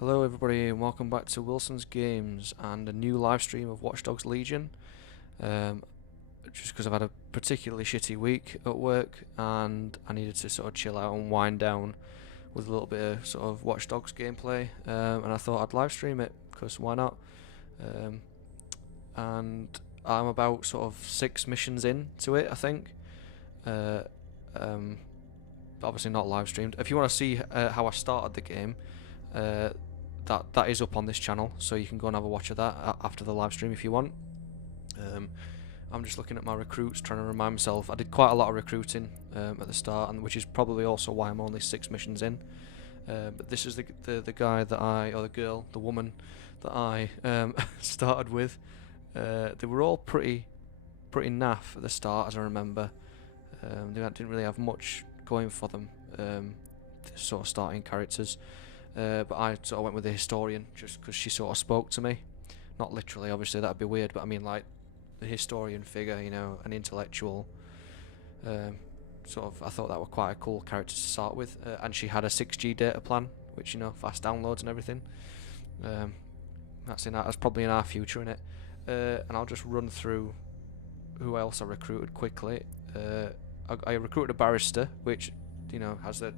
Hello everybody and welcome back to Wilson's Games and a new live stream of Watdogs Legion. Just because I've had a particularly shitty week at work and I needed to sort of chill out and wind down with a little bit of sort of Watchdogs gameplay, and I thought I'd live stream it because why not. And I'm about sort of 6 missions into it, I think. Obviously not live streamed. If you want to see how I started the game, that is up on this channel, so you can go and have a watch of that after the live stream if you want. I'm just looking at my recruits, trying to remind myself. I did quite a lot of recruiting at the start, and which is probably also why I'm only 6 missions in. But this is the guy that or the girl, the woman that I started with. They were all pretty naff at the start, as I remember. They didn't really have much going for them, sort of starting characters. But I sort of went with the historian just because she sort of spoke to me. Not literally, obviously, that'd be weird, but I mean like the historian figure, you know, an intellectual. Sort of, I thought that were quite a cool character to start with. And she had a 6G data plan, which, you know, fast downloads and everything. That's probably in our future, innit? And I'll just run through who else I recruited quickly. I recruited a barrister, which, you know, has a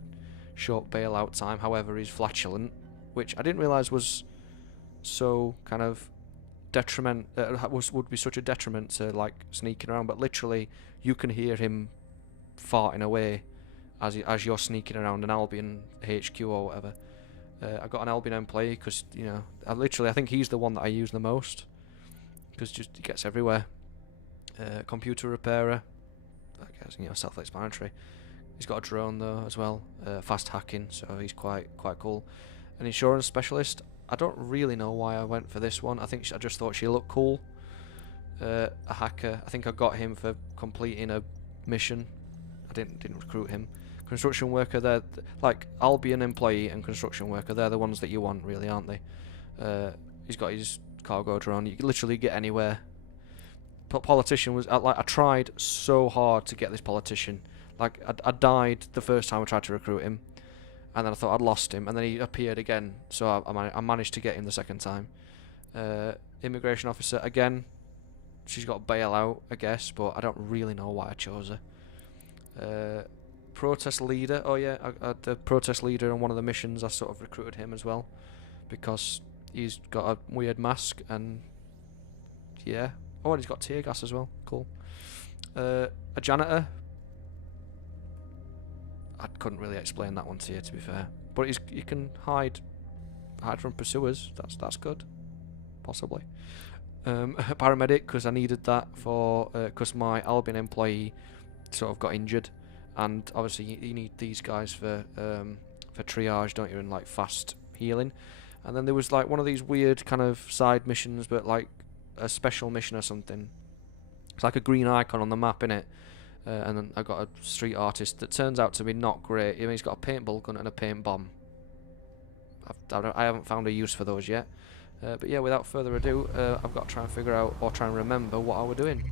short bailout time. However, he's flatulent, which I didn't realise was so kind of would be such a detriment to like sneaking around. But literally, you can hear him farting away as you're sneaking around an Albion HQ or whatever. I got an Albion employee because, you know, I think he's the one that I use the most because just he gets everywhere. Computer repairer, I guess, you know, self-explanatory. He's got a drone though as well, fast hacking, so he's quite cool. An insurance specialist. I don't really know why I went for this one. I just thought she looked cool. A hacker. I think I got him for completing a mission. I didn't recruit him. Construction worker. They're like Albion employee and construction worker. They're the ones that you want, really, aren't they? He's got his cargo drone. You can literally get anywhere. Politician was I tried so hard to get this politician. Like I died the first time I tried to recruit him, and then I thought I'd lost him, and then he appeared again, so I managed to get him the second time. Immigration officer again. She's got bailout, I guess, but I don't really know why I chose her. Protest leader. Oh yeah, the protest leader on one of the missions. I sort of recruited him as well because he's got a weird mask and yeah. Oh, and he's got tear gas as well. Cool. A janitor. I couldn't really explain that one to you, to be fair. But you can hide from pursuers. That's good. Possibly. A paramedic, because I needed that for because my Albion employee sort of got injured, and obviously you need these guys for triage, don't you, and like fast healing. And then there was like one of these weird kind of side missions, but like a special mission or something. It's like a green icon on the map, innit? And then I got a street artist that turns out to be not great. I mean, he's got a paintball gun and a paint bomb. I haven't found a use for those yet. But yeah, without further ado, I've got to try and figure out or try and remember what I were doing.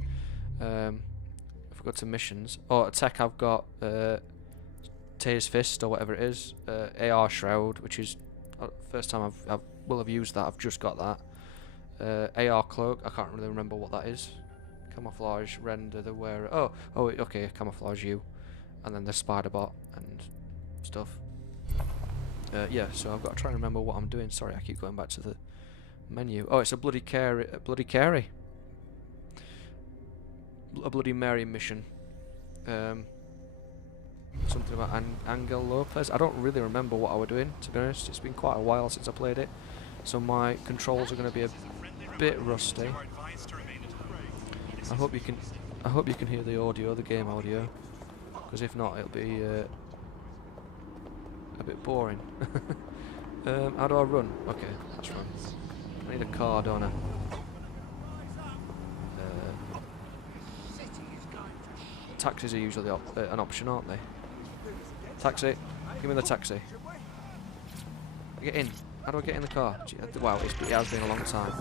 If I go to missions, at tech, I've got Tear's Fist or whatever it is, AR Shroud, which is first time I will have used that. I've just got that. AR Cloak. I can't really remember what that is. Camouflage, render the wearer. Oh, okay, camouflage you, and then the spider bot and stuff. Yeah, so I've got to try and remember what I'm doing. Sorry, I keep going back to the menu. Oh, it's a bloody Carey, a bloody Mary mission. Something about Angel Lopez. I don't really remember what I were doing, to be honest. It's been quite a while since I played it, so my controls are going to be a bit rusty. I hope you can hear the audio, the game audio, because if not, it'll be a bit boring. How do I run? Okay, let's run. I need a car, don't I? Taxis are usually an option, aren't they? Taxi, give me the taxi. Get in. How do I get in the car? Wow, it has been a long time.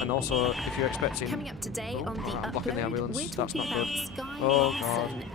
And also, if you're expecting... Coming up today on the blocking the upload, ambulance, we're that's talking not about good. Sky Oh Larson, god.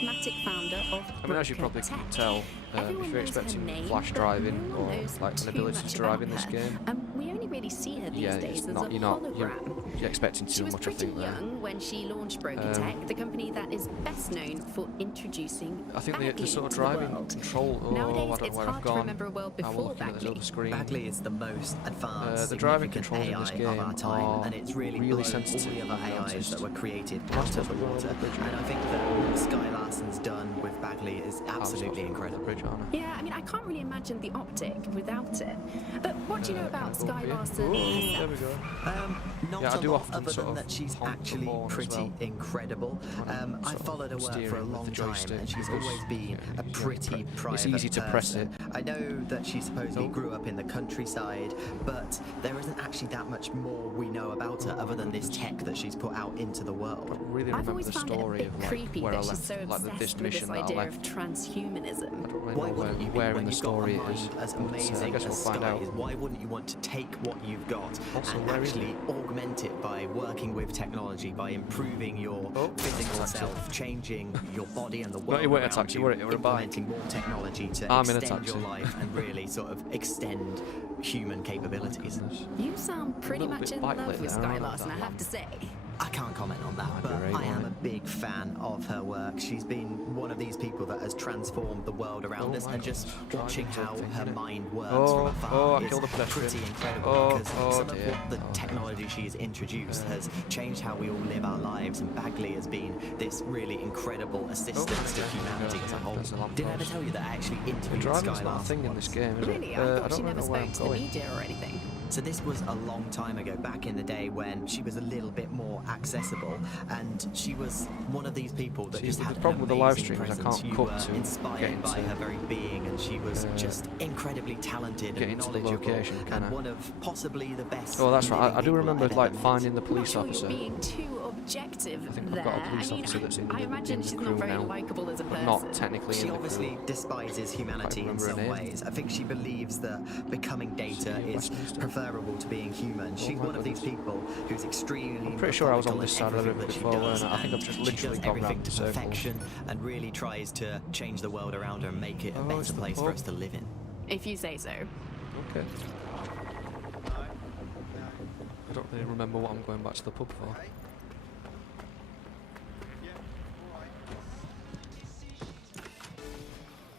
the enigmatic founder of I mean, as you probably can tell, if you're expecting flash driving or like an ability to drive in this game, we only really see her these yeah, days as you're a not hologram. you're expecting She too was much, I pretty think. There. young when she launched Broken Tech, the company that is best known for introducing I think Bagley the sort of into driving the world. control. Oh, Nowadays, I don't know it's where hard I've to gone. remember a world I'm before looking at this Bagley. other screen. Bagley is the most advanced, the driving significant controls in this AI game of our time, are and it's really really blown sensitive, all the other to be AIs honest. that were created Must out of have the been water. on the bridge. And I think that what Sky Larson's done with Bagley is absolutely incredible. Bridge, aren't I? Yeah, I mean, I can't really imagine the optic without it. But what do you know about Can I go Sky up here? Larson Ooh, there herself? we go. Not Yeah, I a do lot often other sort than of that she's honk the actually horn as pretty well. incredible. Sort I've of followed her work for a steering with long the time, joystick and she's because, always been a pretty private easy to press person. it. I know that she supposedly grew up in the countryside, but there isn't actually that much more we know about her other than this tech that she's put out into the I world. don't really I've remember always the found it a story bit of like creepy where I that she's left, so like this obsessed with mission this that I idea left. of transhumanism. I don't really Why know wouldn't you be, where in when the you've got a story it mind is. as But, I amazing guess we'll as find Sky out. is, why wouldn't you want to take what you've got Also, and where is actually augment it by working with technology, by improving your Oh, physical taxi. self, changing your body and the No, world it weren't a around taxi, you, were it? It were a bike. implementing more technology to I'm in a extend your taxi. life and really sort of extend human capabilities. You sound pretty little much bit in bike love lit with there, Sky aren't I, Larson, I that have to say. I can't comment on that, Might be but right, I am won't a it? big fan of her work. She's been one of these people that has transformed the world around Oh us, my and God, just it's driving watching how something, her isn't it? mind works Oh, from afar oh, I is killed a pedestrian. pretty incredible, Oh, because oh some dear. of what the Oh, technology she's introduced has changed how we all live our lives, and Bagley has been this really incredible assistance to okay. humanity Yeah, as a whole. there's a lamp Did I ever post. tell you that I actually The interviewed driving's Sky not a Larson thing in this once? game, is Really? it? I I thought don't she really never know where spoke I'm to the going. media or anything. So this was a long time ago, back in the day when she was a little bit more accessible, and she was one of these people that See, just the had problem an with the amazing live stream is I presence. can't You cut were to inspired get by into, her very being, and she was just incredibly talented get and into the knowledgeable, location, can I? and one of possibly the best. Oh, that's right. living I do people remember I've like ever met. finding the I'm not police sure officer. you're being too objective I think I've there. got a police officer that's in I the imagine she's crew not very now, likable as a but person. not technically She in the obviously crew. despises humanity in remember her some name. ways. I think she believes that becoming data She in is Westminster? preferable to being human. She's my one of these goodness. people who's extremely I'm pretty sure I was on methodical this in side of the everything river that she before, does, weren't I? I think I've and just she literally does gone everything round to in circles. perfection and really tries to change the world around her and make it a Oh, better it's the place for pub. us to live in. If you say so. Okay. I don't really remember what I'm going back to the pub for.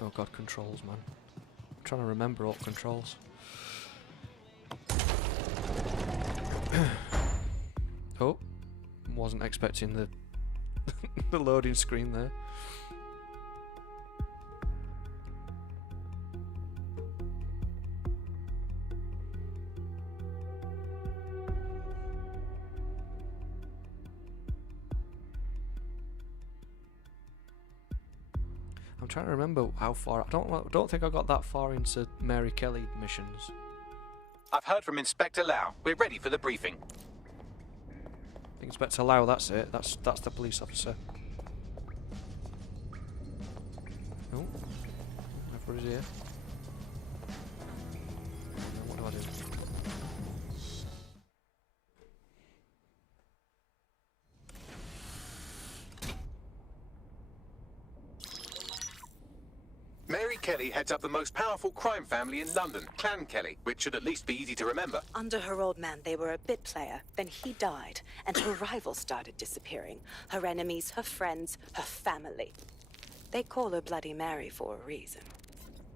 Oh god, controls, man. I'm trying to remember all controls. Oh, wasn't expecting the the loading screen there. I'm trying to remember how far. I don't think I got that far into Mary Kelly missions. I've heard from Inspector Lau. We're ready for the briefing. I think Inspector Lau, that's it. That's the police officer. Oh, everybody's here. What do I do? Mary Kelly heads up the most powerful crime family in London, Clan Kelly, which should at least be easy to remember. Under her old man, they were a bit player. Then he died, and her rivals started disappearing. Her enemies, her friends, her family. They call her Bloody Mary for a reason.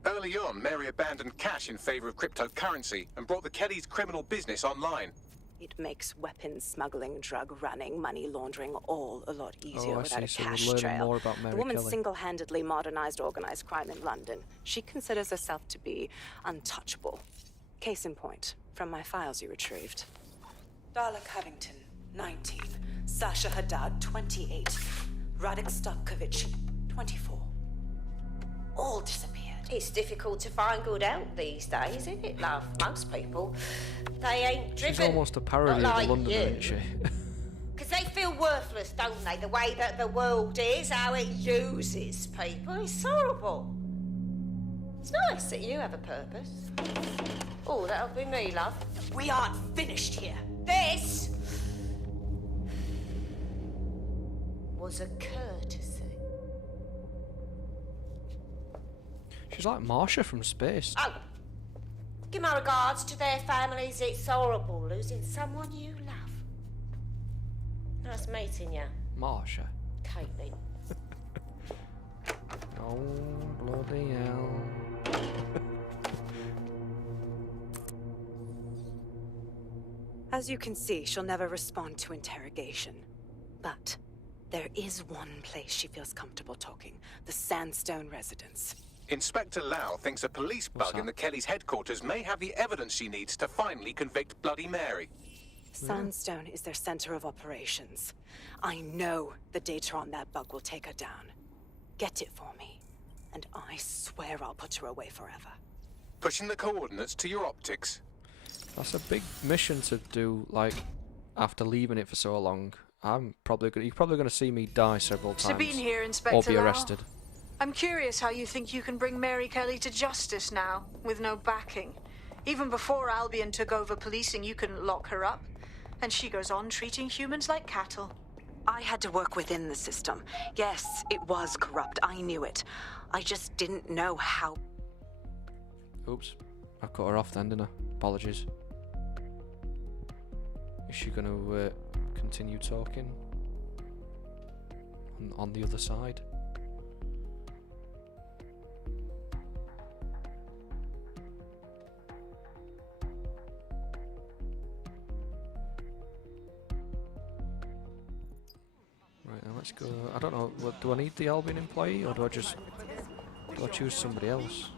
Early on, Mary abandoned cash in favor of cryptocurrency and brought the Kellys' criminal business online. It makes weapons smuggling, drug running, money laundering all a lot easier Oh, I without see. a So we're cash learning trail. more about Mary The woman Kelly. single-handedly modernized organized crime in London. She considers herself to be untouchable. Case in point, from my files you retrieved. Darla Covington, 19. Sasha Haddad, 28. Radek Stokovich, 24. All disappeared. It's difficult to find good help these days, isn't it, love? Most people, they ain't driven. She's almost a parody not of like the Londoner, you. isn't she? Because they feel worthless, don't they? The way that the world is, how it uses people. It's horrible. It's nice that you have a purpose. Oh, that'll be me, love. We aren't finished here. This was a courtesy. She's like Marsha from space. Oh, give my regards to their families. It's horrible losing someone you love. Nice meeting you, Marsha. Caitlin. Oh, bloody hell. As you can see, she'll never respond to interrogation. But there is one place she feels comfortable talking. The Sandstone residence. Inspector Lau thinks a police bug in the Kellys' headquarters may have the evidence she needs to finally convict Bloody Mary. Sandstone is their center of operations. I know the data on that bug will take her down. Get it for me, and I swear I'll put her away forever. Pushing the coordinates to your optics. That's a big mission to do, like, after leaving it for so long. You're probably gonna see me die several times. Sabine here, Inspector or be Lau. arrested. I'm curious how you think you can bring Mary Kelly to justice now, with no backing. Even before Albion took over policing, you couldn't lock her up. And she goes on treating humans like cattle. I had to work within the system. Yes, it was corrupt. I knew it. I just didn't know how. Oops. I cut her off then, didn't I? Apologies. Is she going to continue talking? On the other side? Right, now let's go. I don't know, do I need the Albion employee, or do I choose somebody else?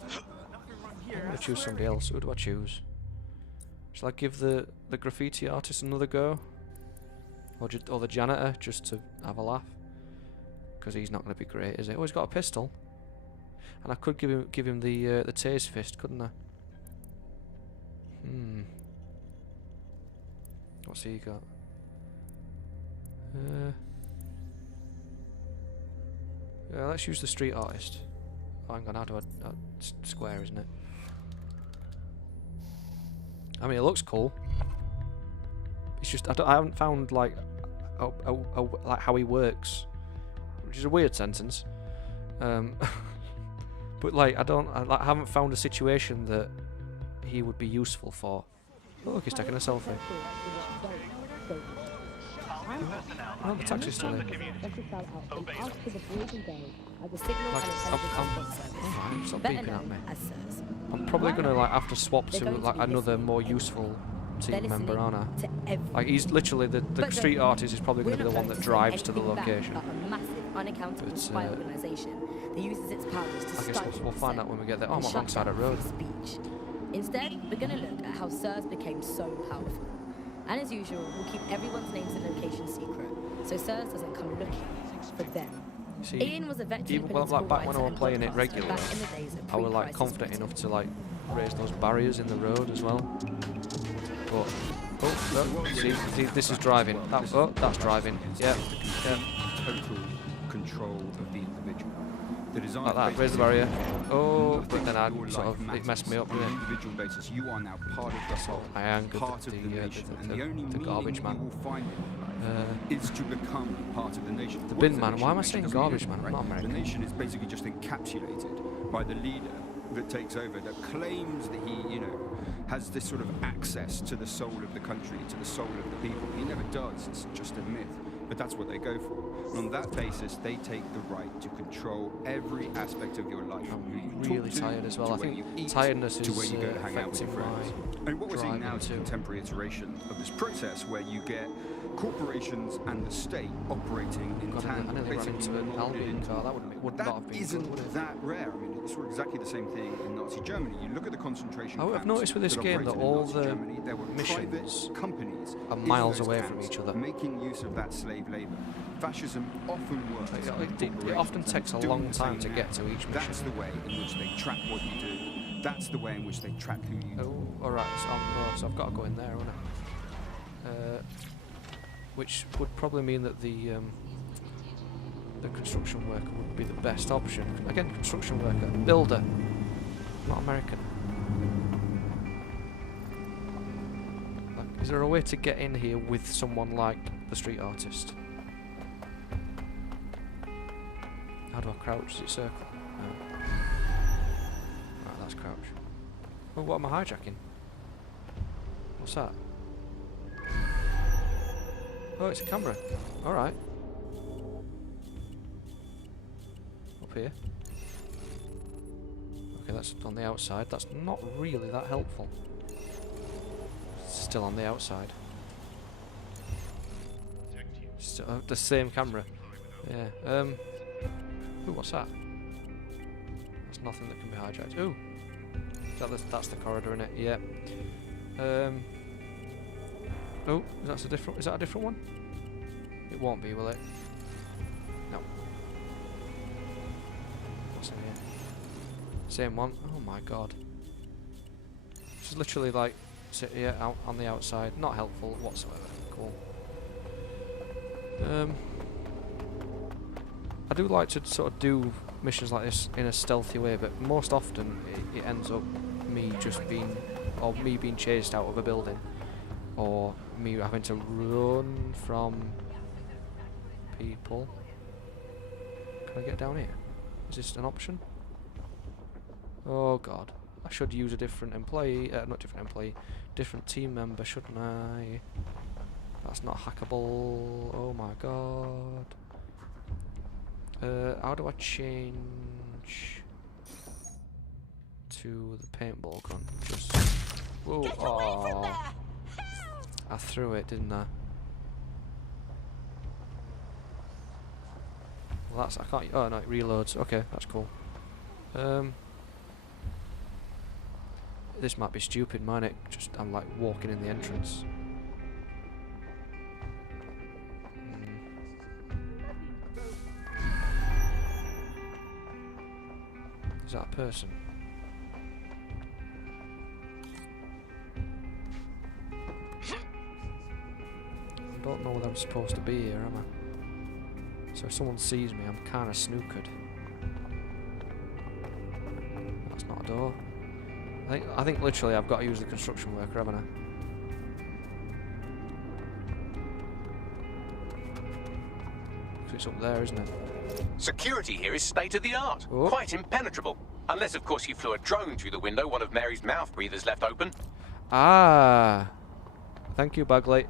I'm going to choose somebody else. Who do I choose? Shall I give the graffiti artist another go? Or the janitor, just to have a laugh? Because he's not going to be great, is it? Oh, he's got a pistol. And I could give him the tase fist, couldn't I? What's he got? Yeah, let's use the street artist. Oh, hang on, how do I... square, isn't it? I mean, it looks cool. It's just I haven't found like like how he works, which is a weird sentence. But like I haven't found a situation that he would be useful for. Oh, look, he's taking a selfie. Oh, the taxi's still in. Stop beeping at me. I'm probably gonna like have to swap to like another more useful team member, aren't I? Like he's literally the street artist is probably gonna be the one that drives to the location. But I guess we'll find out when we get there. Oh, I'm on the wrong side of the road. Instead, we're going to look at how SIRS became so powerful. And as usual, we'll keep everyone's names and locations secret, so SIRS doesn't come looking for them. See, Ian was a veteran even like back when I was playing it regularly, I was like confident enough to like raise those barriers in the road as well. But oh, no, see, this is driving. That's driving. Yeah. Total control of the individual. Like that, raise the barrier. Oh, but then it messed me up, didn't it? Individual basis, you are now part of the whole. I angered the garbage man. Is to become part of the nation. The bin man. Why am I saying garbage man? I'm not The American. nation is basically just encapsulated by the leader that takes over, that claims that he, you know, has this sort of access to the soul of the country, to the soul of the people. He never does. It's just a myth. But that's what they go for. And on that basis, they take the right to control every aspect of your life. I'm really tired as well. I think tiredness is affecting my And what we're seeing now driving is a too. contemporary iteration of this process where you get corporations and the state operating in God, I tandem. nearly ran into an Albion car. That would not have been isn't good, would it? that rare. I mean, it's exactly the same thing in Nazi Germany. You look at the concentration I've camps noticed with this game that operated in all Nazi the Germany, there were private missions companies are in miles those away from camps each other. making use of that slave labour. Fascism often works. It often takes a long time to get to each mission. That's the way in which they track what you do. That's the way in which they track who you Oh, alright, so I've got to go in there, haven't I? Which would probably mean that the construction worker would be the best option. Again, construction worker. Builder. Not American. Like, is there a way to get in here with someone like the street artist? How do I crouch? Is it circle? No. Oh, what am I hijacking? What's that? Oh, it's a camera. Alright. Up here. Okay, that's on the outside. That's not really that helpful. It's still on the outside. Still, the same camera. Yeah. Ooh, what's that? There's nothing that can be hijacked. Ooh. That's the corridor, innit? Yeah. Oh, is that a different one? It won't be, will it? No. What's in here? Same one. Oh my god. Just literally like sit here out on the outside. Not helpful whatsoever. Cool. I do like to sort of do missions like this in a stealthy way, but most often it ends up me being chased out of a building, or me having to run from people. Can I get down here? Is this an option? Oh god. I should use a different employee, not different employee, different team member, shouldn't I? That's not hackable. Oh my god. How do I change to the paintball gun? Just whoa! Oh, I threw it, didn't I? Well, that's I can't. Oh no, it reloads. Okay, that's cool. This might be stupid, might it? Just I'm like walking in the entrance. Is that a person? I don't know whether I'm supposed to be here, am I? So if someone sees me, I'm kind of snookered. That's not a door. I think literally I've got to use the construction worker, haven't I? Because it's up there, isn't it? Security here is state-of-the-art. Oh. Quite impenetrable. Unless, of course, you flew a drone through the window one of Mary's mouth breathers left open. Ah! Thank you, Bagley.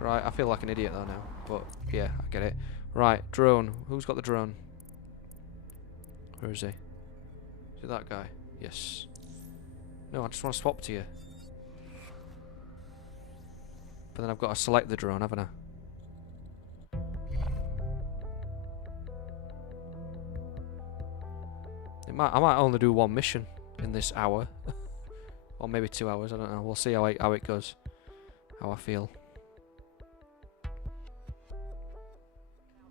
Right, I feel like an idiot though now. But, yeah, I get it. Right, drone. Who's got the drone? Where is he? Is it that guy? Yes. No, I just want to swap to you. But then I've got to select the drone, haven't I? I might only do one mission in this hour. Or maybe 2 hours, I don't know. We'll see how it goes. How I feel.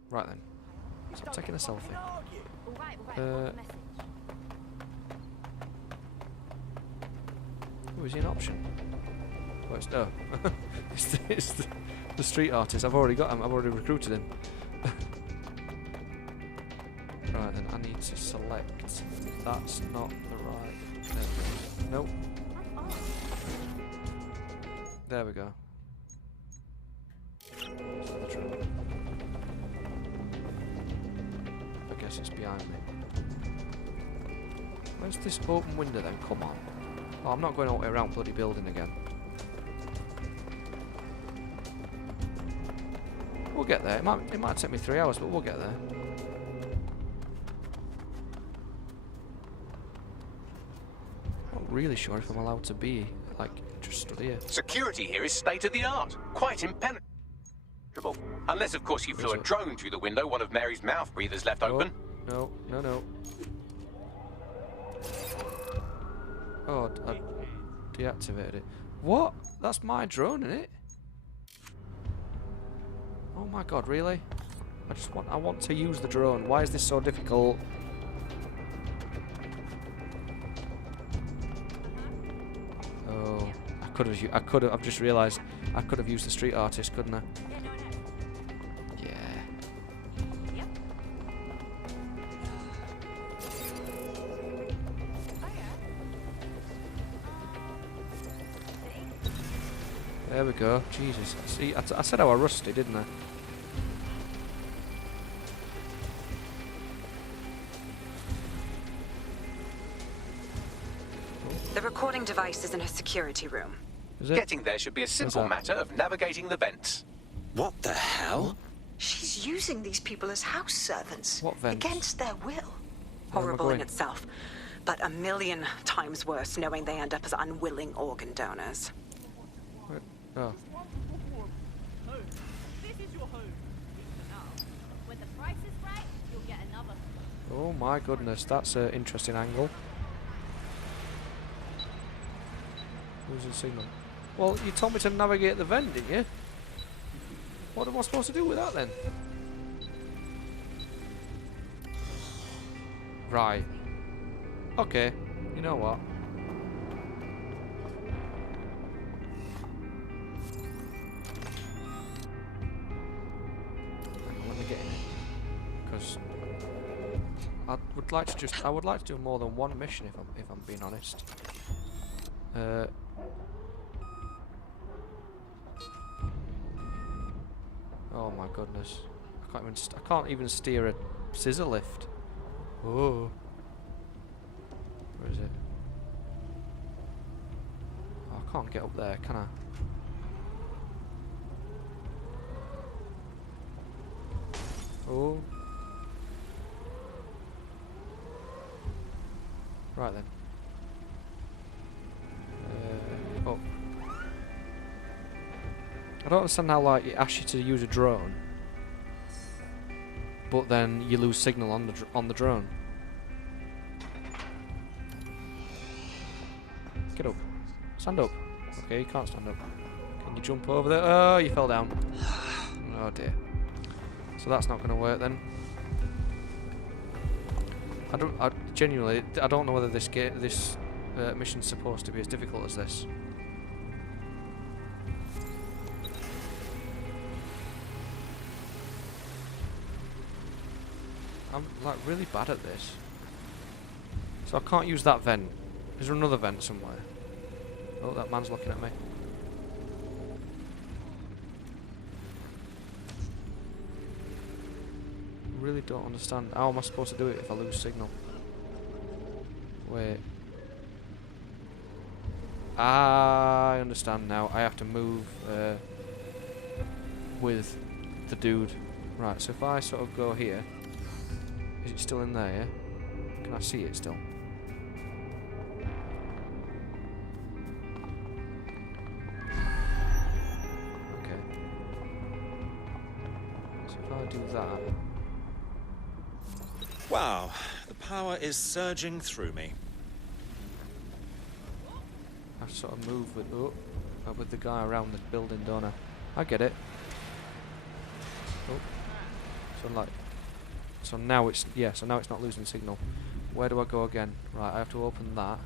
Right then. So I'm taking a selfie. Oh, is he an option? Oh, it's no. it's the street artist. I've already got him. I've already recruited him. Right then, I need to select. That's not the right. Nope. There we go. I guess it's behind me. Where's this open window then? Come on. Oh, I'm not going all the way around bloody building again. We'll get there. It might take me 3 hours, but we'll get there. Not really sure if I'm allowed to be like just stood here. Security here is state-of-the-art. Quite impenetrable. Unless, of course, you flew a drone through the window one of Mary's mouth breathers left open. No. Oh, I deactivated it. What? That's my drone, isn't it? Oh my god, really? I want to use the drone. Why is this so difficult? Oh, I could have. I've just realised I could have used the street artist, couldn't I? Yeah. There we go. Jesus. See, I said I was rusty, didn't I? The recording device is in her security room. Is it? Getting there should be a simple that? matter of navigating the vents. What the hell? She's using these people as house servants. What vents? Against their will. Where am I Horrible in going? itself, but a million times worse knowing they end up as unwilling organ donors. Where- Oh. Oh my goodness, that's an interesting angle. Who's the signal? Well, you told me to navigate the vent, didn't you? What am I supposed to do with that then? Right. Okay. You know what? Hang on, let me get in it. Because I would like to do more than one mission if I'm being honest. Oh my goodness. I can't even steer a scissor lift. Oh. Where is it? Oh, I can't get up there, can I? Oh. Right then. Oh. I don't understand how, like, it asks you to use a drone, but then you lose signal on the drone. Get up. Stand up. Okay, you can't stand up. Can you jump over there? Oh, you fell down. Oh dear. So that's not going to work then. I genuinely don't know whether this mission's supposed to be as difficult as this. I'm like really bad at this. So I can't use that vent. Is there another vent somewhere? Oh, that man's looking at me. Really don't understand. How am I supposed to do it if I lose signal? Wait. I understand now. I have to move with the dude. Right, so if I sort of go here, is it still in there, yeah? Can I see it still? Okay. So if I do that... Wow, the power is surging through me. I sort of move with the guy around the building, don't I? I get it. Oh. So now it's not losing signal. Where do I go again? Right, I have to open that.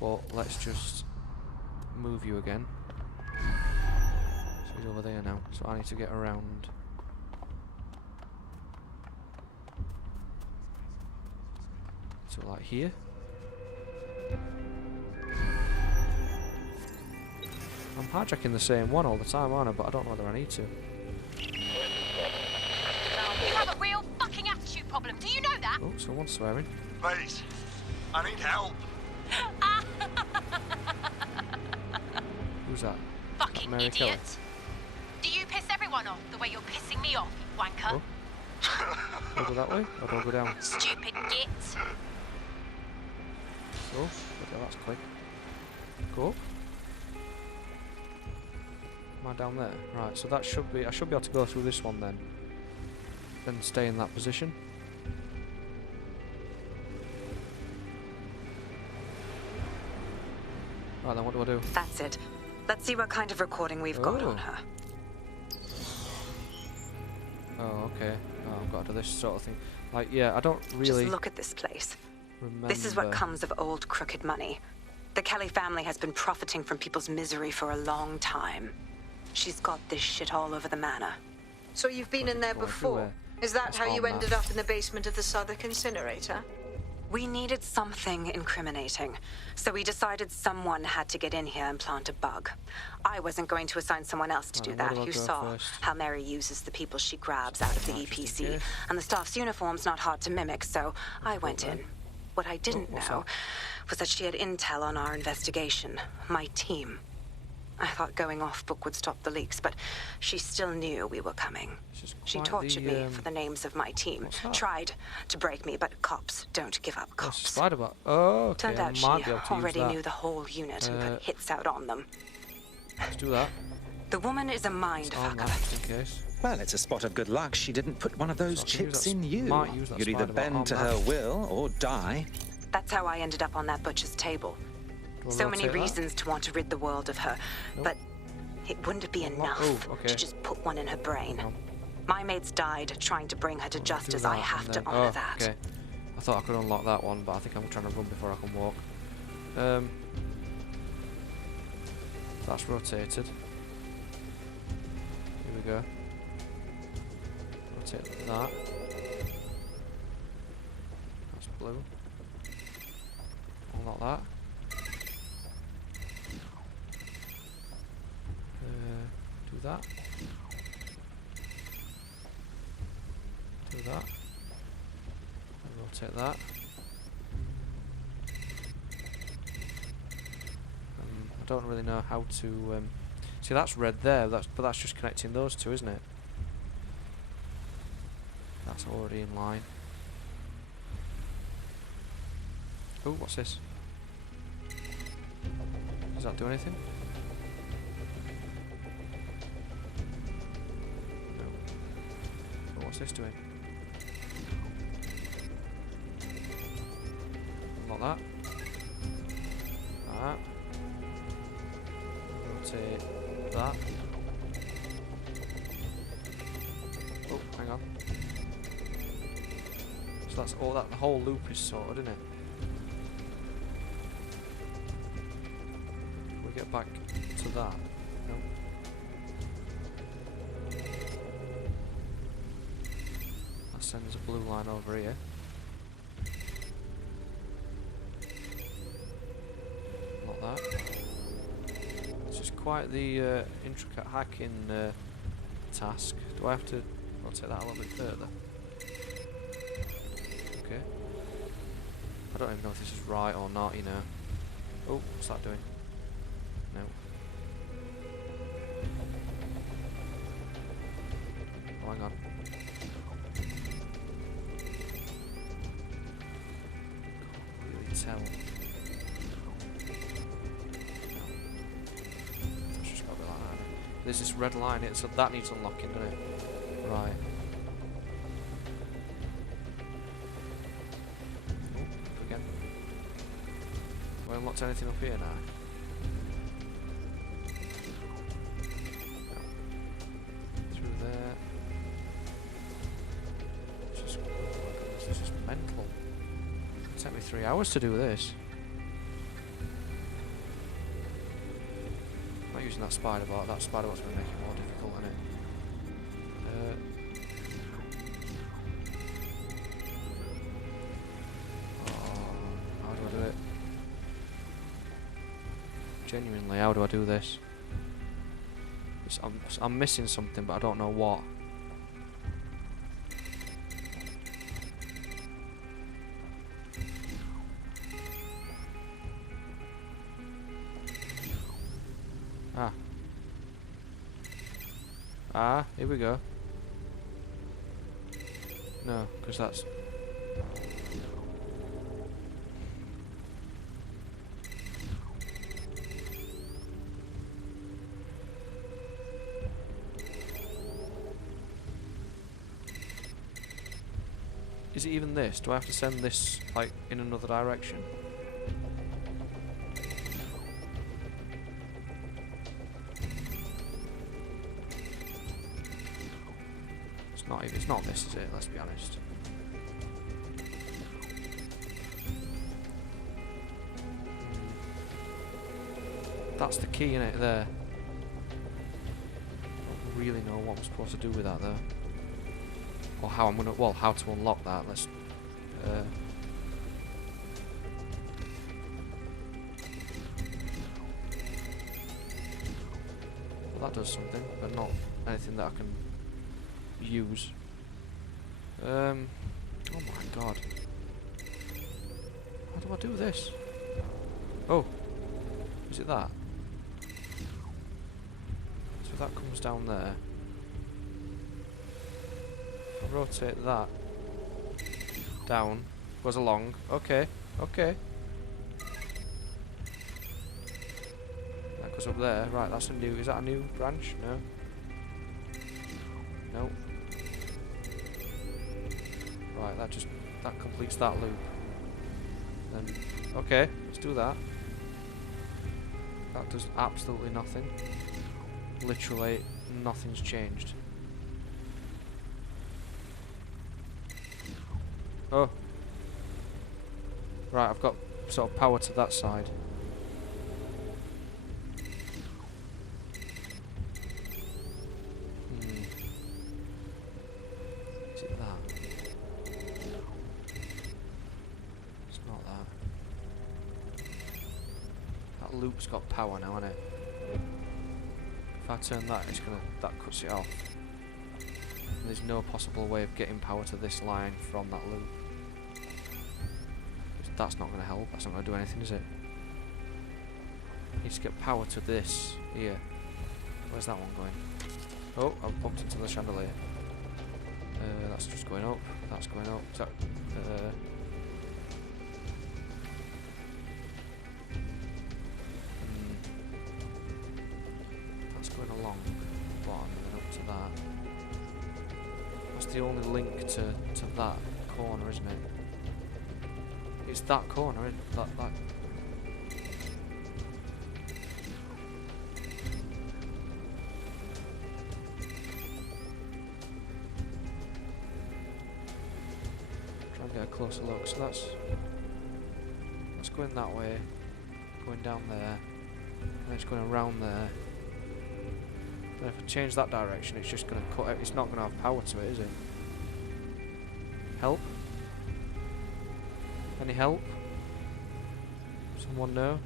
But let's just move you again. So he's over there now. So I need to get around. So like here. I'm hijacking the same one all the time, aren't I? But I don't know whether I need to. You have a real fucking attitude problem. Do you know that? Oh, someone's swearing. Please, I need help. Who's that? Fucking Mary idiot. Kelly. Do you piss everyone off the way you're pissing me off, you wanker? Oh. Do I go that way or do I go down? Stupid git. Oh, okay, that's quick. Go up. Am I down there? Right, so that should be... I should be able to go through this one then. Then stay in that position. Right, then what do I do? That's it. Let's see what kind of recording we've got on her. Oh, okay. Oh, I've got to do this sort of thing. Like, yeah, I don't really... Just look at this place. Remember. This is what comes of old crooked money. The Kelly family has been profiting from people's misery for a long time. She's got this shit all over the manor. So you've been in there before? Is that how you ended up in the basement of the Southwark incinerator? We needed something incriminating, so we decided someone had to get in here and plant a bug. I wasn't going to assign someone else to do that. You saw how Mary uses the people she grabs out of the EPC, and the staff's uniform's not hard to mimic, so I went in. What I didn't know was that she had intel on our investigation, my team. I thought going off book would stop the leaks, but she still knew we were coming. She tortured me for the names of my team. Tried to break me, but cops don't give up cops. Spider-Bot. Oh, okay. Turned out she already knew the whole unit and put hits out on them. Let's do that. The woman is a mindfucker. In case. Well, it's a spot of good luck she didn't put one of those chips in you. You'd either Spider-Bot bend to her will or die. That's how I ended up on that butcher's table. So many reasons to want to rid the world of her, but it wouldn't be enough to just put one in her brain. My mates died trying to bring her to justice. I have to honor that. Okay. I thought I could unlock that one, but I think I'm trying to run before I can walk. That's rotated. Here we go. Rotate that. That's blue. Unlock that. Do that. Do that. And rotate that. I don't really know how to see, that's red there, but that's just connecting those two, isn't it? That's already in line. Oh, what's this? Does that do anything? No. Oh, what's this doing? Not that. That. Rotate that. Oh, hang on. So that's all that, the whole loop is sorted, isn't it? Can we get back to that? No. That sends a blue line over here. Not that. It's just quite the intricate hacking task. Do I have to rotate that a little bit further? Okay. I don't even know if this is right or not, you know. Oh, what's that doing? No. Oh, hang on. Can't really tell. That's just got to be like that. There's this red line here, so that needs unlocking, doesn't it? Right. Oh, again. Have I unlocked anything up here now? No. Through there. Just, oh my goodness, this is mental. It'll take me 3 hours to do this. I'm not using that spider bot. That spider bot's going to make it more difficult, isn't it? How do I do it? Genuinely, how do I do this? I'm missing something, but I don't know what. Here we go. No, because that's... Is it even this? Do I have to send this, like, in another direction? It's not this, is it? Let's be honest. That's the key in it there. I don't really know what I'm supposed to do with that though. Or how I'm gonna, well, how to unlock that. Let's well, that does something, but not anything that I can use. Oh my god. do I do this? Oh. Is it that? So that comes down there. I rotate that. Down. Goes along. Okay. Okay. That goes up there. Right, that's a new... Is that a new branch? No. No. Right, that completes that loop. Then, okay, let's do that. That does absolutely nothing. Literally, nothing's changed. Oh. Right, I've got sort of power to that side. Is it that? It's not that. That loop's got power now, hasn't it? If I turn that, that cuts it off. And there's no possible way of getting power to this line from that loop. That's not going to help. That's not going to do anything, is it? Needs to get power to this here. Where's that one going? Oh, I've bumped into the chandelier. That's just going up. That's going up. So, that's going along the bottom and up to that. That's the only link to that corner, isn't it? It's that corner, isn't it? That. Try and get a closer look. So that's going that way, going down there, and it's going around there. And if I change that direction, it's just going to cut out. It's not going to have power to it, is it? Help? Any help? Someone know?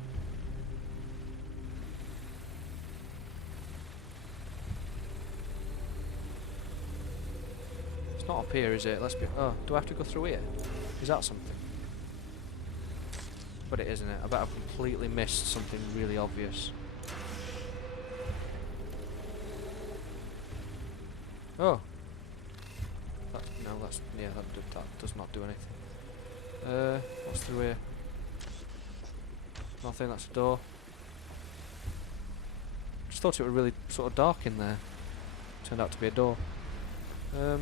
It's not up here, is it? Let's be. Oh, do I have to go through here? Is that something? But it isn't it? I bet I've completely missed something really obvious. Oh. No, that's yeah. That does not do anything. What's through here? Nothing, that's a door. Just thought it was really sort of dark in there. Turned out to be a door. Do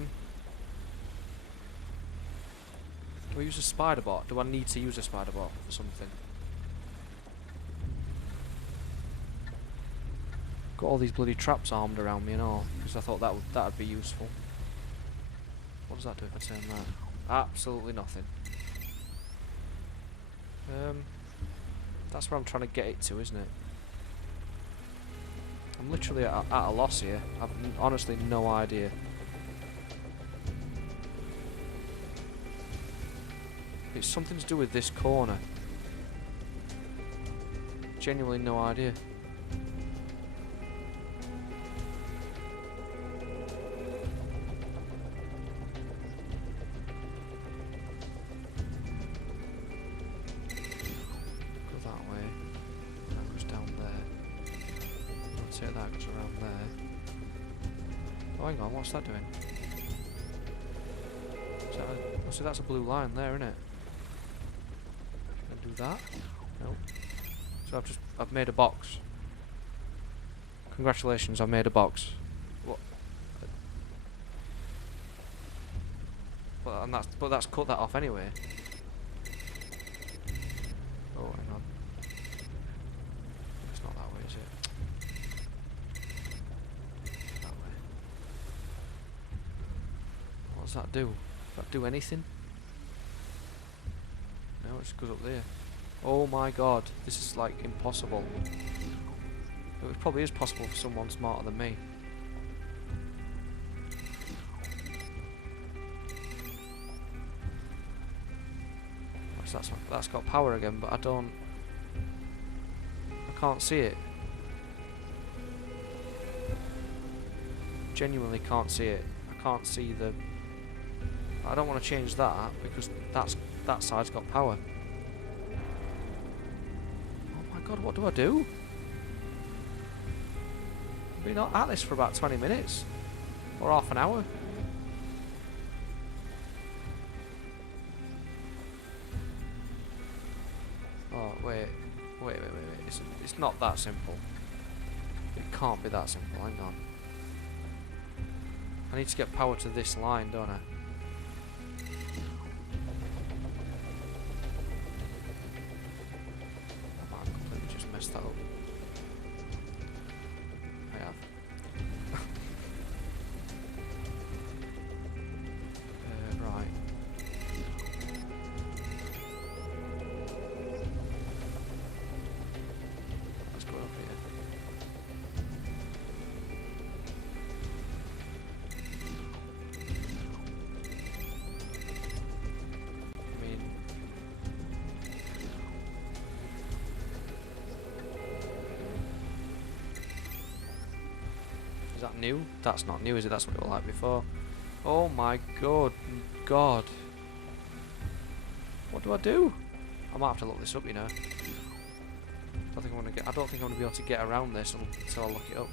I use a spider bot? Do I need to use a spider bot for something? Got all these bloody traps armed around me and all, because I thought that'd be useful. What does that do if I turn that? Absolutely nothing. That's where I'm trying to get it to, isn't it? I'm literally at a loss here. I've honestly no idea. It's something to do with this corner. Genuinely no idea. What's that doing? So that's a blue line there, isn't it? Can I do that? No. So I've made a box. Congratulations, I've made a box. What? But that's cut that off anyway. Oh, hang on. It's not that way, is it? What does that do? Does that do anything? No, it just goes up there. Oh my god, this is like impossible. It probably is possible for someone smarter than me. That's got power again, but I can't see it. Genuinely can't see it. I can't see the. I don't want to change that because that side's got power. god, what do I do? We're not at this for about 20 minutes. Or half an hour. Oh, wait. It's not that simple. It can't be that simple, hang on. I need to get power to this line, don't I? I completely just messed that up. I have. Right. Let's go over here. I mean, is that new? That's not new, is it? That's what it was like before. Oh my god. What do I do? I might have to look this up, you know. I don't think I'm gonna be able to get around this until I look it up.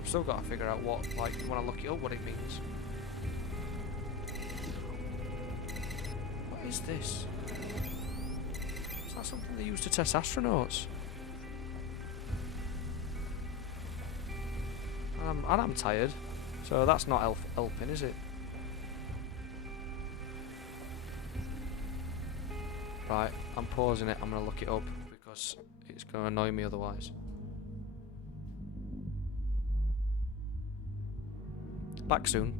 I've still got to figure out what, like, when I look it up, what it means. What is this? Is that something they use to test astronauts? And I'm tired, so that's not helping, is it? Right, I'm pausing it. I'm gonna look it up because it's gonna annoy me otherwise. Back soon.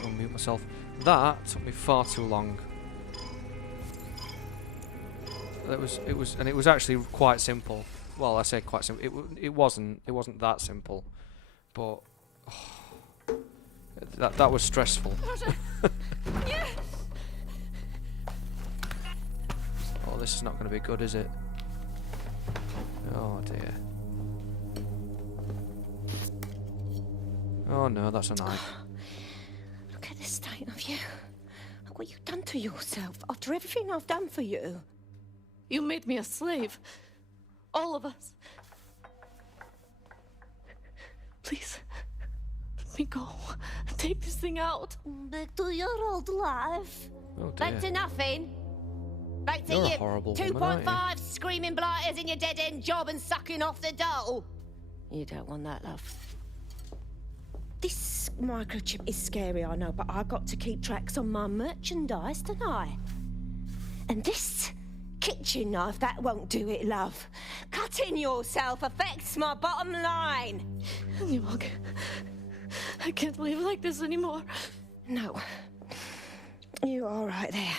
to unmute myself. That took me far too long. It was actually quite simple. Well, I say quite simple. It wasn't that simple, but that was stressful. Oh, this is not going to be good, is it? Oh dear. Oh no, that's a knife. Look at the state of you. Look what you've done to yourself after everything I've done for you. You made me a slave. All of us. Please, let me go. Take this thing out. Back to your old life. Oh dear. Back to nothing. Back to You're a your horrible woman, aren't 2.5 screaming blighters in your dead-end job and sucking off the dole. You don't want that, love. This microchip is scary, I know, but I got to keep tracks on my merchandise, don't I? And this kitchen knife, that won't do it, love. Cutting yourself affects my bottom line. I can't live like this anymore. No. You're all right there.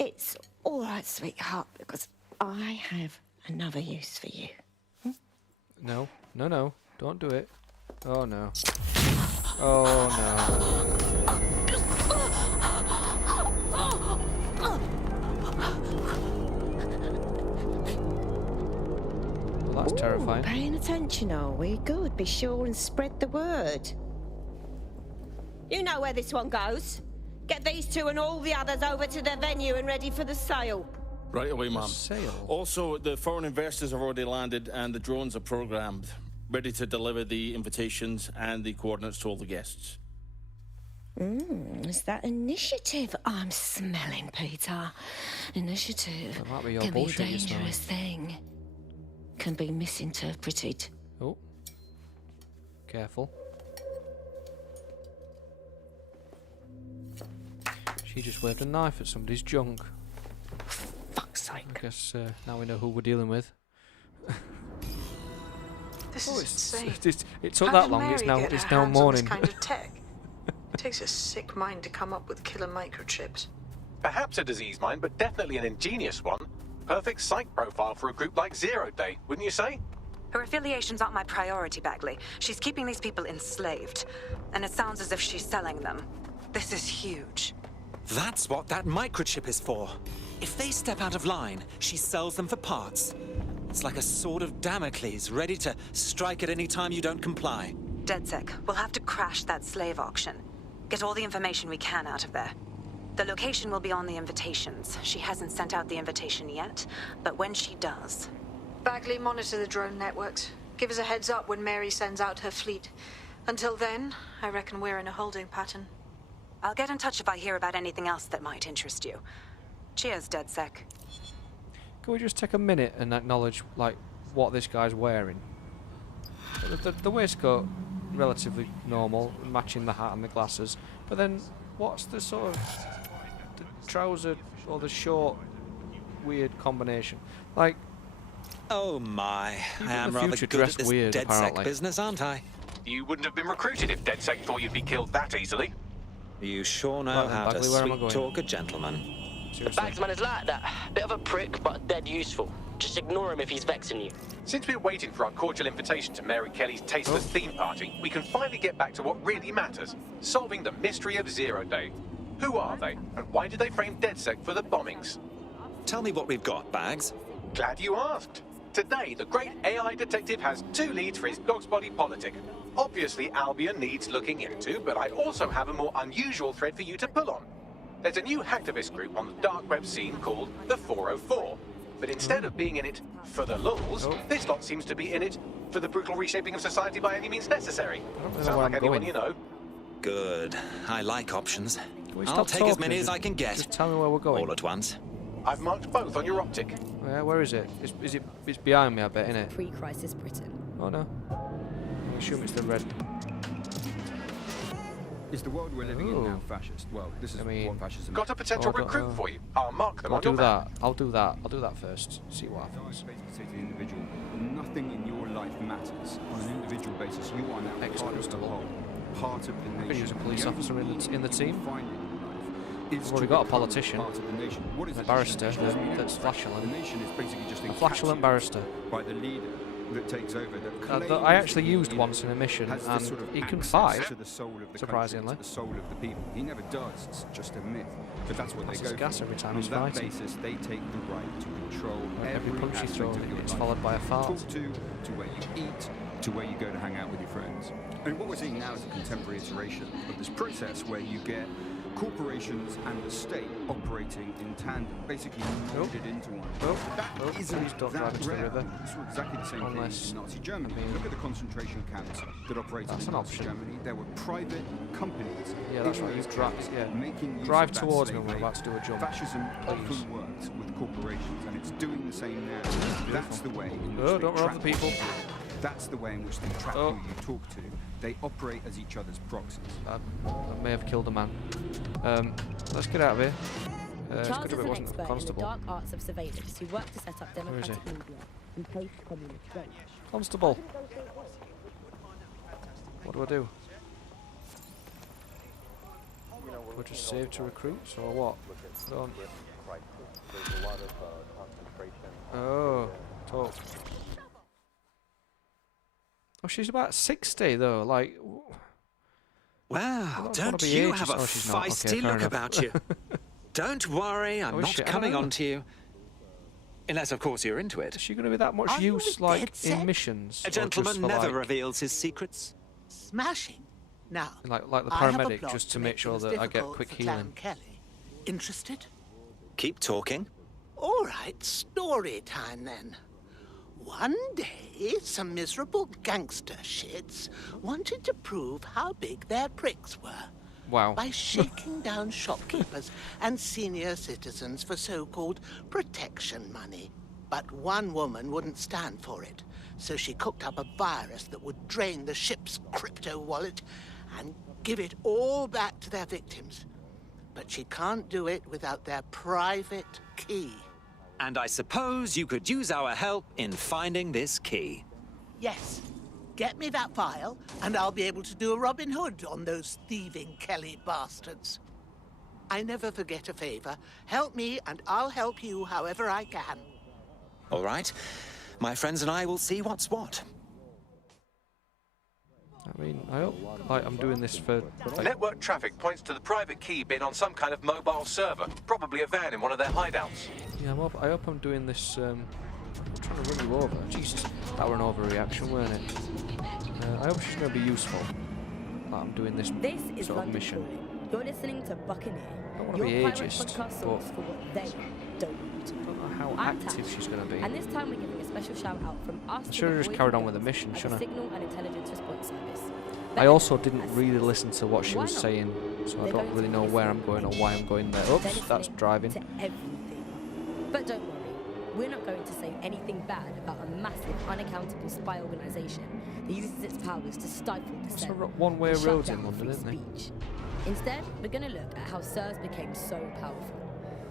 It's all right, sweetheart, because I have another use for you. No, no, no. Don't do it. Oh no. Oh no. Well, that's terrifying. Paying attention, are we? Good. Be sure and spread the word. You know where this one goes. Get these two and all the others over to the venue and ready for the sale. Right away, ma'am. Sale. Also, the foreign investors have already landed and the drones are programmed, ready to deliver the invitations and the coordinates to all the guests. Is that initiative I'm smelling, Peter? Initiative That might be your can be a bullshit you're dangerous thing. Can be misinterpreted. Oh. Careful. She just waved a knife at somebody's junk. Fuck's sake. I guess now we know who we're dealing with. This is insane. It took How that did long. Mary It's get now her morning. hands on this kind of tech? It takes a sick mind to come up with killer microchips. Perhaps a disease mind, but definitely an ingenious one. Perfect psych profile for a group like Zero Day, wouldn't you say? Her affiliations aren't my priority, Bagley. She's keeping these people enslaved. And it sounds as if she's selling them. This is huge. That's what that microchip is for. If they step out of line, she sells them for parts. It's like a sword of Damocles, ready to strike at any time you don't comply. DedSec, we'll have to crash that slave auction. Get all the information we can out of there. The location will be on the invitations. She hasn't sent out the invitation yet, but when she does... Bagley, monitor the drone networks. Give us a heads up when Mary sends out her fleet. Until then, I reckon we're in a holding pattern. I'll get in touch if I hear about anything else that might interest you. Cheers, DedSec. Can we just take a minute and acknowledge, like, what this guy's wearing? The waistcoat, relatively normal, matching the hat and the glasses. But then, what's the sort of the trouser or the short, weird combination? Like, oh my, I am the rather future good dress at this weird, DedSec apparently. business, aren't I? You wouldn't have been recruited if DedSec thought you'd be killed that easily. You sure know how to Bagley, where am I sweet going? talk a gentleman. The bagsman is like that. Bit of a prick, but dead useful. Just ignore him if he's vexing you. Since we're waiting for our cordial invitation to Mary Kelly's tasteless theme party, we can finally get back to what really matters. Solving the mystery of Zero Day. Who are they, and why did they frame DedSec for the bombings? Tell me what we've got, Bags. Glad you asked. Today, the great AI detective has 2 leads for his dog's body politic. Obviously, Albion needs looking into, but I also have a more unusual thread for you to pull on. There's a new hacktivist group on the dark web scene called the 404. But instead of being in it for the lulz, this lot seems to be in it for the brutal reshaping of society by any means necessary. Sound like anyone you know? Good. I like options. we I'll stop take as talking? many as I can get. Just tell me where we're going. All at once. I've marked both on your optic. Yeah, where is it? It's behind me, I bet, innit? Pre-crisis Britain. Oh no. I assume it's the red. Is the world we're living in now fascist? Well, this is what fascism Got a potential recruit for you. I'll mark them on your map. I'll do that first. See what happens. So I basically say to the individual, nothing in your life matters. On an individual basis, you are now part of the whole. part of the nation. I could use a police The only officer in the meaning team. you find in your life is We've already to got a become politician, part of the nation. What is a a barrister nation? Doesn't mean that's anything. flatulent. The nation is basically just A flatulent barrister. by the leader that takes over. That I actually claims used that he, once in a mission, has and this sort of he can access fight, to the soul of the surprisingly. country, to the soul of the people. He never does. It's just a myth. But that's what Passes they go gas for. every time On he's that fighting. basis, they take the right to control Every punch you aspect throw, of your it's life. followed by a fart. Talk to where you eat, to where you go to hang out with your friends. And what we're seeing now is a contemporary iteration of this process where you get corporations and the state operating in tandem, basically molded into one. That isn't please don't drive into the rare. river. This was exactly the same Unless, thing in Nazi Germany. I mean, Look at the concentration camps that operated that's in an Nazi option. Germany. There were private companies. Yeah, that's in right. You those drive, camps yeah. making use Drive of that towards me slave when we're labor. about to do a jump. Fascism Please. often works with corporations, and it's doing the same now. That's the way in which Oh, they don't rob track the people. people. That's the way in which they track who you talk to. They operate as each other's proxies. I may have killed a man. Let's get out of here. It's Charles good if is it an wasn't a expert in the constable. dark arts of surveillance who worked to set up Where is he? democratic media and place communist votes. Constable. What do I do? Do I just save to recruits or what? Don't. Oh, talk. Oh, she's about 60 though. Like. Wow, Don't don't be you ageist. have a Oh, she's not. feisty Okay, fair look enough. about you? Don't worry, I'm Oh, is not she? I don't coming know. on to you. Unless, of course, you're into it. Is she going to be that much Are you use, a like, dead set? in missions? A or just gentleman for, never like, reveals his secrets. Smashing. Now, like the I have a paramedic, plot just to make sure things that I get difficult quick for healing. Clan Kelly. Interested? Keep talking. All right, story time then. One day, some miserable gangster shits wanted to prove how big their pricks were. Wow. By shaking down shopkeepers and senior citizens for so-called protection money. But one woman wouldn't stand for it, so she cooked up a virus that would drain the ship's crypto wallet and give it all back to their victims. But she can't do it without their private key. And I suppose you could use our help in finding this key. Yes. Get me that file, and I'll be able to do a Robin Hood on those thieving Kelly bastards. I never forget a favor. Help me, and I'll help you however I can. All right. My friends and I will see what's what. I mean, I hope like I'm doing this for. Like, Network traffic points to the private key bin on some kind of mobile server, probably a van in one of their hideouts. yeah, I hope I'm doing this. I'm trying to run you over. Jesus, that were an overreaction, weren't it? I hope she's going to be useful. Like I'm doing this This is sort of London mission. Calling. You're listening to Buccaneer. I don't want to Your be pirate ageist, podcast but source for what they don't want you to. I don't know how I'm active Tash, she's going to be. And this time we're giving a special shout out from us. I should have just carried on with the mission, at the shouldn't I? Signal and Intelligence Response Service. I also Better known didn't as really SIRS. listen to what she Why was not? saying, so I They're don't going really to know be where I'm listening going or why I'm going there. They're Oops, that's listening driving. to everything. But don't worry, we're not going to say anything bad about a massive, unaccountable spy organisation that uses its powers to stifle It's dissent. a one-way and shut roads in down London, free isn't they? speech. Instead, we're going to look at how SIRS became so powerful.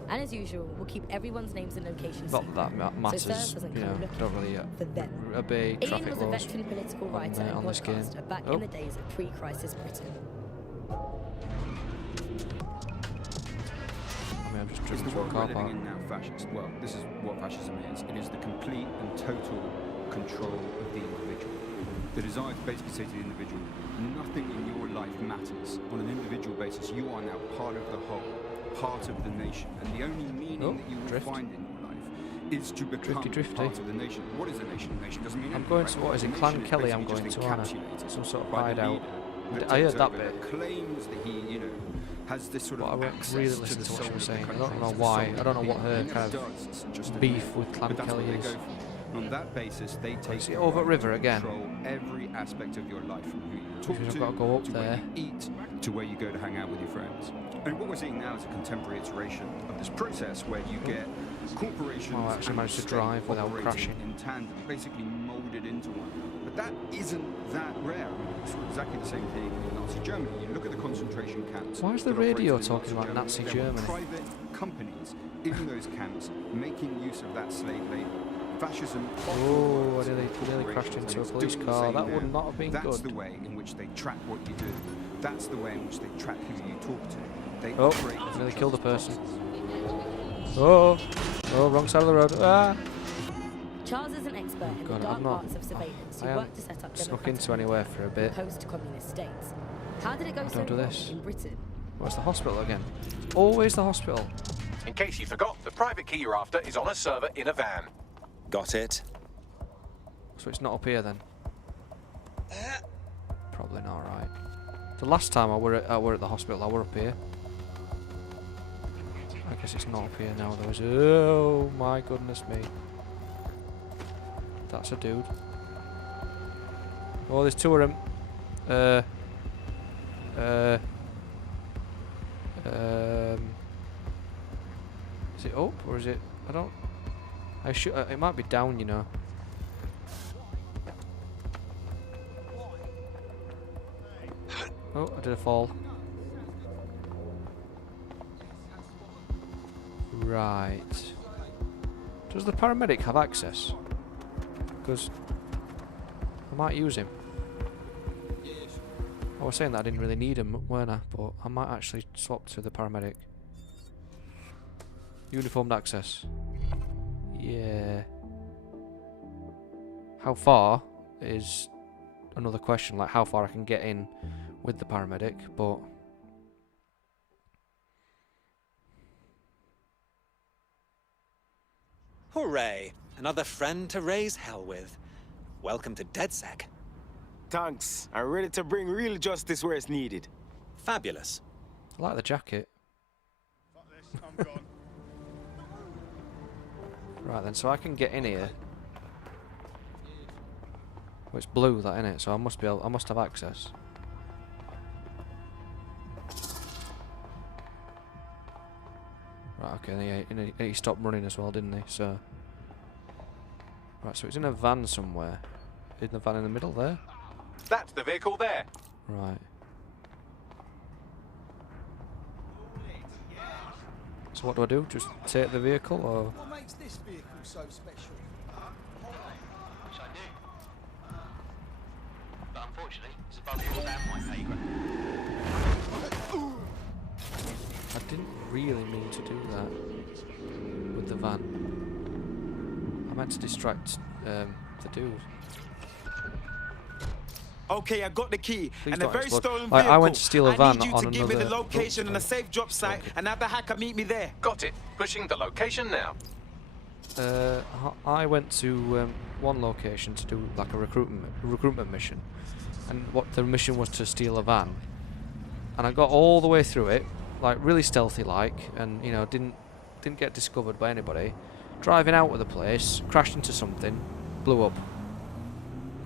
And as usual, we'll keep everyone's names and locations Not secret, that matters, so SIRS doesn't you come know, looking don't really for them. obey Ian traffic was a laws veteran political writer and on this game. podcaster back Oh. in the days of pre-crisis Britain. I mean, I'm just Is driven the through a world car we're living park. in now fascist? Well, this is what fascism is. It is the complete and total control of the individual. The desire to basically say to the individual, nothing in your life matters. On an individual basis, you are now part of the whole, part of the nation. And the only meaning that you will find in your life is to become Drifty. part of the nation. What is a nation? A nation doesn't mean I'm anything, going right? to, what is A it, nation Clan is Kelly I'm basically going just to, aren't I? encapsulated Some sort of by the hideout. leader that I takes heard that over, bit. that claims that he, you know, has this sort But I of won't access really to listen the to what soul she was of the saying. I country, don't know to the why. soul I don't know of what the her people. kind He of never does. It's just a beef myth. with Clan But that's Kelly what they is. go for. On that basis, they take Is it the over right river to again? control every aspect of your life, from who you talk Because to, I've got to go up to there. where you eat, to where you go to hang out with your friends. And what we're seeing now is a contemporary iteration of this process where you get corporations Oh, I actually and managed to state drive without operating crashing. in tandem, basically molded into one. But that isn't that rare. I mean, it's exactly the same thing in Nazi Germany. You look at the concentration camps. Why is the that operated radio in talking about Nazi There were Germany? private companies in those camps making use of that slave labor. Fascism. Oh, I nearly crashed into a police car. That would not have been good. That's the way in which they track what you do. That's the way in which they track who you talk to. They operate. I nearly killed a person. Oh, wrong side of the road. Ah. Charles is an expert in the dark parts of surveillance. He worked to set up snuck into anywhere for a bit. Post-communist states. How did it go so Don't do wrong this. in Britain? Where's the hospital again? Always the hospital. In case you forgot, the private key you're after is on a server in a van. Got it. So it's not up here then? Probably not, right. The last time I were at the hospital, I were up here. I guess it's not up here now though. Oh my goodness me. That's a dude. Oh, there's two of them. Is it up or is it? I don't. I should. It might be down, you know. Oh, I did a fall. Right. Does the paramedic have access? Because I might use him. I was saying that I didn't really need him, weren't I? But I might actually swap to the paramedic. Uniformed access. Yeah. How far is another question, like how far I can get in with the paramedic, but Hooray! Another friend to raise hell with. Welcome to DedSec. Thanks. I'm ready to bring real justice where it's needed. Fabulous. I like the jacket. I'm gone. Right then, so I can get in here. Well, it's blue, that innit? So I must be able. I must have access. Right. Okay. And he stopped running as well, didn't he? So. Right. So it's in a van somewhere. In the van in the middle there. That's the vehicle there. Right. So what do I do? Just take the vehicle, or? What makes this vehicle so special? Which I do. But unfortunately, it's above your damn my pay grade. I didn't really mean to do that with the van. I meant to distract the dude. Okay, I got the key. Please and a don't very explode. stolen Like, vehicle. I went to steal a van I need you on to give me the another- location and a safe drop site and have the hacker meet me there. Got it. Pushing the location now. I went to one location to do like a recruitment mission, and what the mission was to steal a van, and I got all the way through it, like really stealthy like, and you know didn't get discovered by anybody. Driving out of the place, crashed into something, blew up.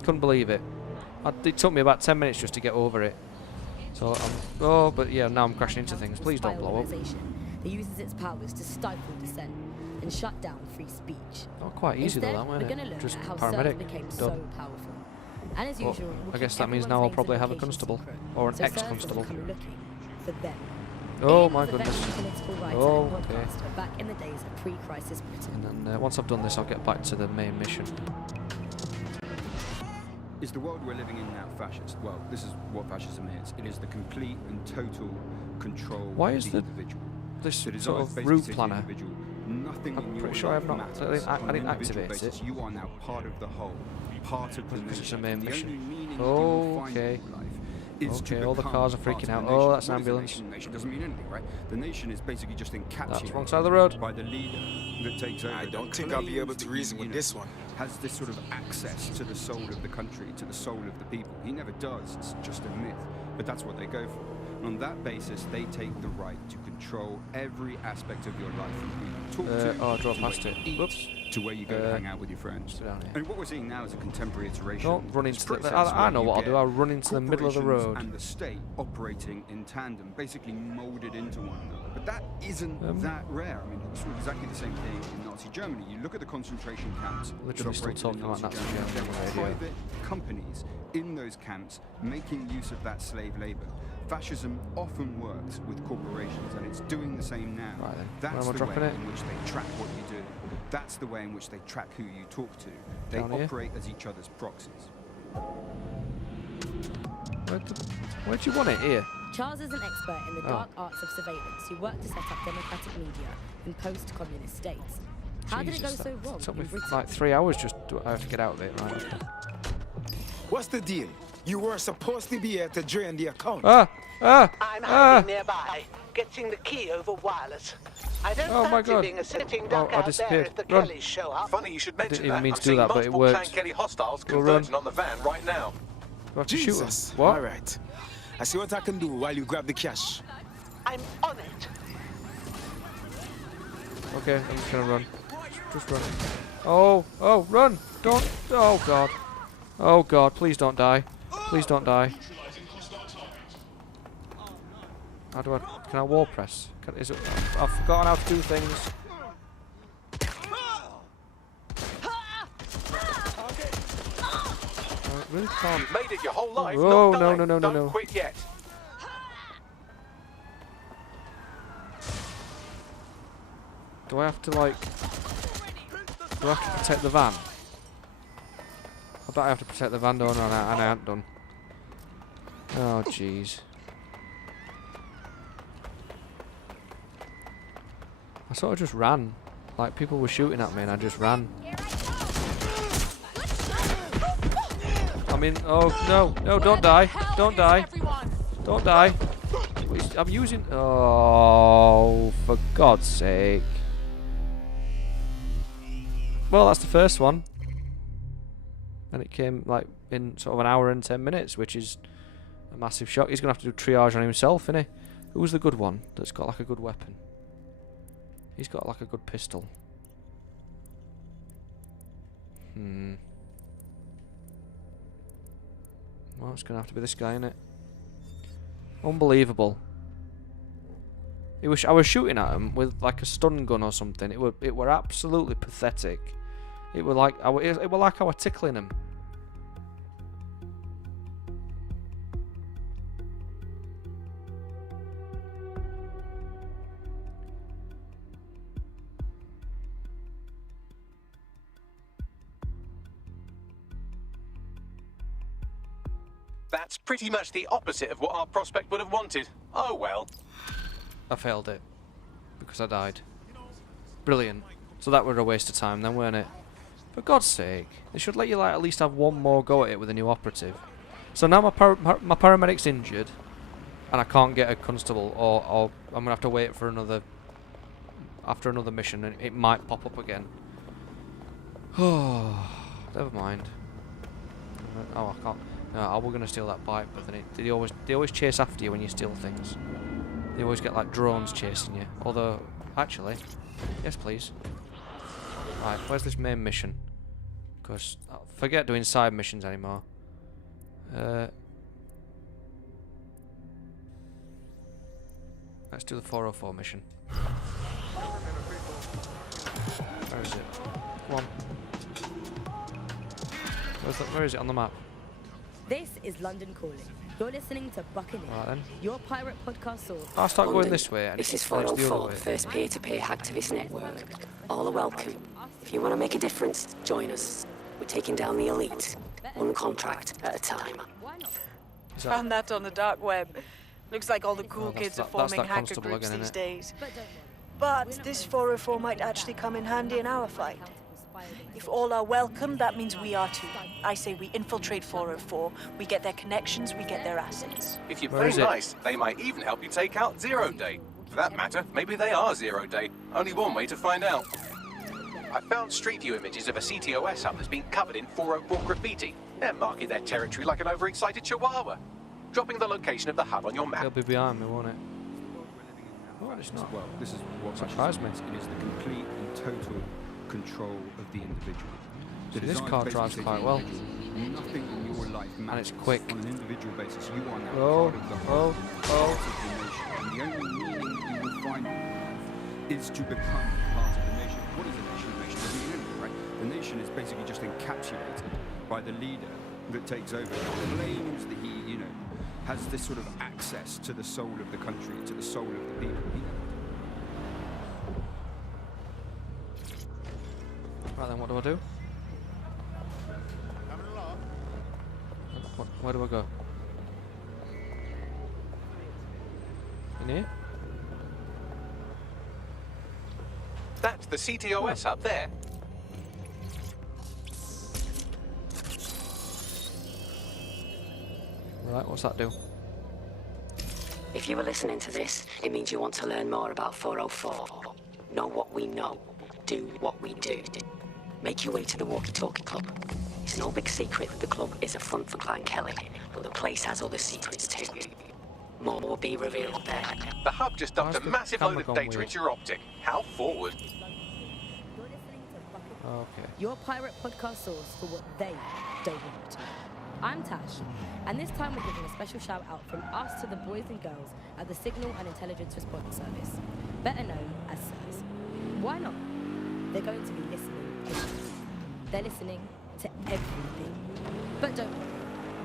Couldn't believe it. It took me about 10 minutes just to get over it. So but yeah, now I'm crashing into things. Please don't blow up. That uses its powers to stifle dissent and shut down free speech. Not quite easy though, that, wasn't we're going it? to look Just at how paramedic. SIRS became Done. so powerful. And as Well, usual, we'll I guess keep that means now I'll everyone's probably names have a and constable location or an secret. So SIRS ex-constable. doesn't come looking for them. Oh Ian my was a goodness. veteran political writer Oh, and okay. podcaster back in the days of pre-crisis Britain. And then once I've done this, I'll get back to the main mission. Is the world we're living in now fascist? Well, this is what fascism is. It is the complete and total control Why of is the the individual. this That is sort always of basically route to the planner? individual. Nothing I'm in your pretty sure I have life not. matters. I On an didn't individual activate basis, it. you are now part of the whole, part of the Because nation. it's a main The mission. only meaning you will find Okay. in life is Okay, to all the become cars are part freaking of the out. nation. Oh, that's an What is a ambulance. nation? Nation doesn't mean anything, right? The nation is basically just encapsulated wrong side of the road. by the leader that takes over. I don't that think I'll be able claims to that reason he, with this one. Has this sort of access to the soul of the country, to the soul of the people. He never does. It's just a myth. But that's what they go for. And on that basis, they take the right to control every aspect of your life, from who you talk to, Oh, I drove to past where it. you eat, Whoops. to where you go to hang out with your friends. Down here. And what we're seeing now is a contemporary iteration. Don't run of this into the. process I know where what I'll you do. I'll get run into the middle of the road. corporations and the state operating in tandem, basically molded into one another. But that isn't that rare. I mean, it's exactly the same thing in Nazi Germany. You look at the concentration camps. Literally still that operated in talking about Nazi Nazi Germany. There Germany were on the radio. private companies in those camps making use of that slave labor. Fascism often works with corporations, and it's doing the same now. Right then. That's Where am I the way dropping it? in which they track what you do. That's the way in which they track who you talk to. They Down here? operate as each other's proxies. Where do you want it? Here. Charles is an expert in the dark arts of surveillance who worked to set up democratic media in post-communist states. How did it go Jesus, so wrong It took in me Britain? like 3 hours just to, I have to get out of it. Right. Okay. What's the deal? You were supposed to be here to drain the account. I'm hiding nearby, getting the key over wireless. I don't Oh my fancy God. being a sitting Oh, duck I out there disappeared. if the Run. Kellys show up. Funny you should mention even that. mean to I'm do seeing that, but it multiple worked. Clan Kelly hostiles Go run. converging on the van right now. Do I have to shoot him? Jesus. What? All right. I see what I can do while you grab the cash. I'm on it. Okay, I'm just gonna run. Just run. Oh, run! Don't. Oh God. Oh God, please don't die. Please don't die. How do I? Can I wall press? Is it? I've forgotten how to do things. I really can't. You've made it your whole life. Oh not no dying. no. Don't quit yet. Do I have to like? Do I have to protect the van? I bet I have to protect the van, don't I? And I haven't done. Oh jeez. I sort of just ran. Like people were shooting at me and I just ran. I mean, oh no, don't die. Don't die. Don't die. I'm using. Oh, for God's sake. Well, that's the first one. And it came like in sort of an hour and 10 minutes, which is a massive shock. He's going to have to do triage on himself, isn't he? Who's the good one that's got like a good weapon? He's got like a good pistol. Well, it's going to have to be this guy, innit? Unbelievable. I was shooting at him with like a stun gun or something. It were absolutely pathetic. It were like I were tickling him. That's pretty much the opposite of what our prospect would have wanted. Oh well. I failed it because I died. Brilliant. So that were a waste of time then, weren't it? For God's sake, they should let you like at least have one more go at it with a new operative. So now my paramedic's injured, and I can't get a constable, or I'm gonna have to wait for another mission, and it might pop up again. Oh, never mind. Oh, I can't. No, I was gonna steal that bike, but then they always chase after you when you steal things. They always get like drones chasing you. Although, actually, yes please. Right, where's this main mission? Because I forget doing side missions anymore. Let's do the 404 mission. Where is it? Come on. Where is it on the map? This is London Calling. You're listening to Buccaneer, Right then. your pirate podcast source. I'll start going this way and This is it's the other 404, way. first peer-to-peer hacktivist network. All are welcome. If you want to make a difference, join us. We're taking down the elite, one contract at a time. Found that on the dark web. Looks like all the cool kids are that's forming that hacker constable groups again, these innit? days. But this 404 might actually come in handy in our fight. If all are welcome, that means we are too. I say we infiltrate 404, we get their connections, we get their assets. If you're Where very is it? nice, they might even help you take out Zero Day. For that matter, maybe they are Zero Day. Only one way to find out. I found Street View images of a CTOS hub that's been covered in 404 graffiti. They're marking their territory like an overexcited chihuahua. Dropping the location of the hub on your map. It'll be behind me, won't it? Oh, it's not. Well, this is what Surprised me. It is the complete and total control of the individual. See, The this design car basically drives says quite well. Nothing in your life matters. it's quick. On an individual basis, you are now Oh, part of the whole oh. part of the nation. And the only meaning you will find is to become part of the nation. What is a nation? A nation doesn't mean anything, right? The nation is basically just encapsulated by the leader that takes over. He claims that he, has this sort of access to the soul of the country, to the soul of the people. Right then, what do I do? Where do I go? In here? That's the CTOS up there. Right, what's that do? If you were listening to this, it means you want to learn more about 404. Know what we know. Do what we do. Make your way to the Walkie-Talkie Club. It's no big secret that the club is a front for Clan Kelly, but the place has other secrets too. More will be revealed there. The hub just dumped a massive load of data into your optic. How forward? Okay. Your pirate podcast source for what they don't want to know. I'm Tash, and this time we're giving a special shout out from us to the boys and girls at the Signal and Intelligence Response Service, better known as SIRS. Why not? They're going to be listening everything. They're listening to everything. But don't worry,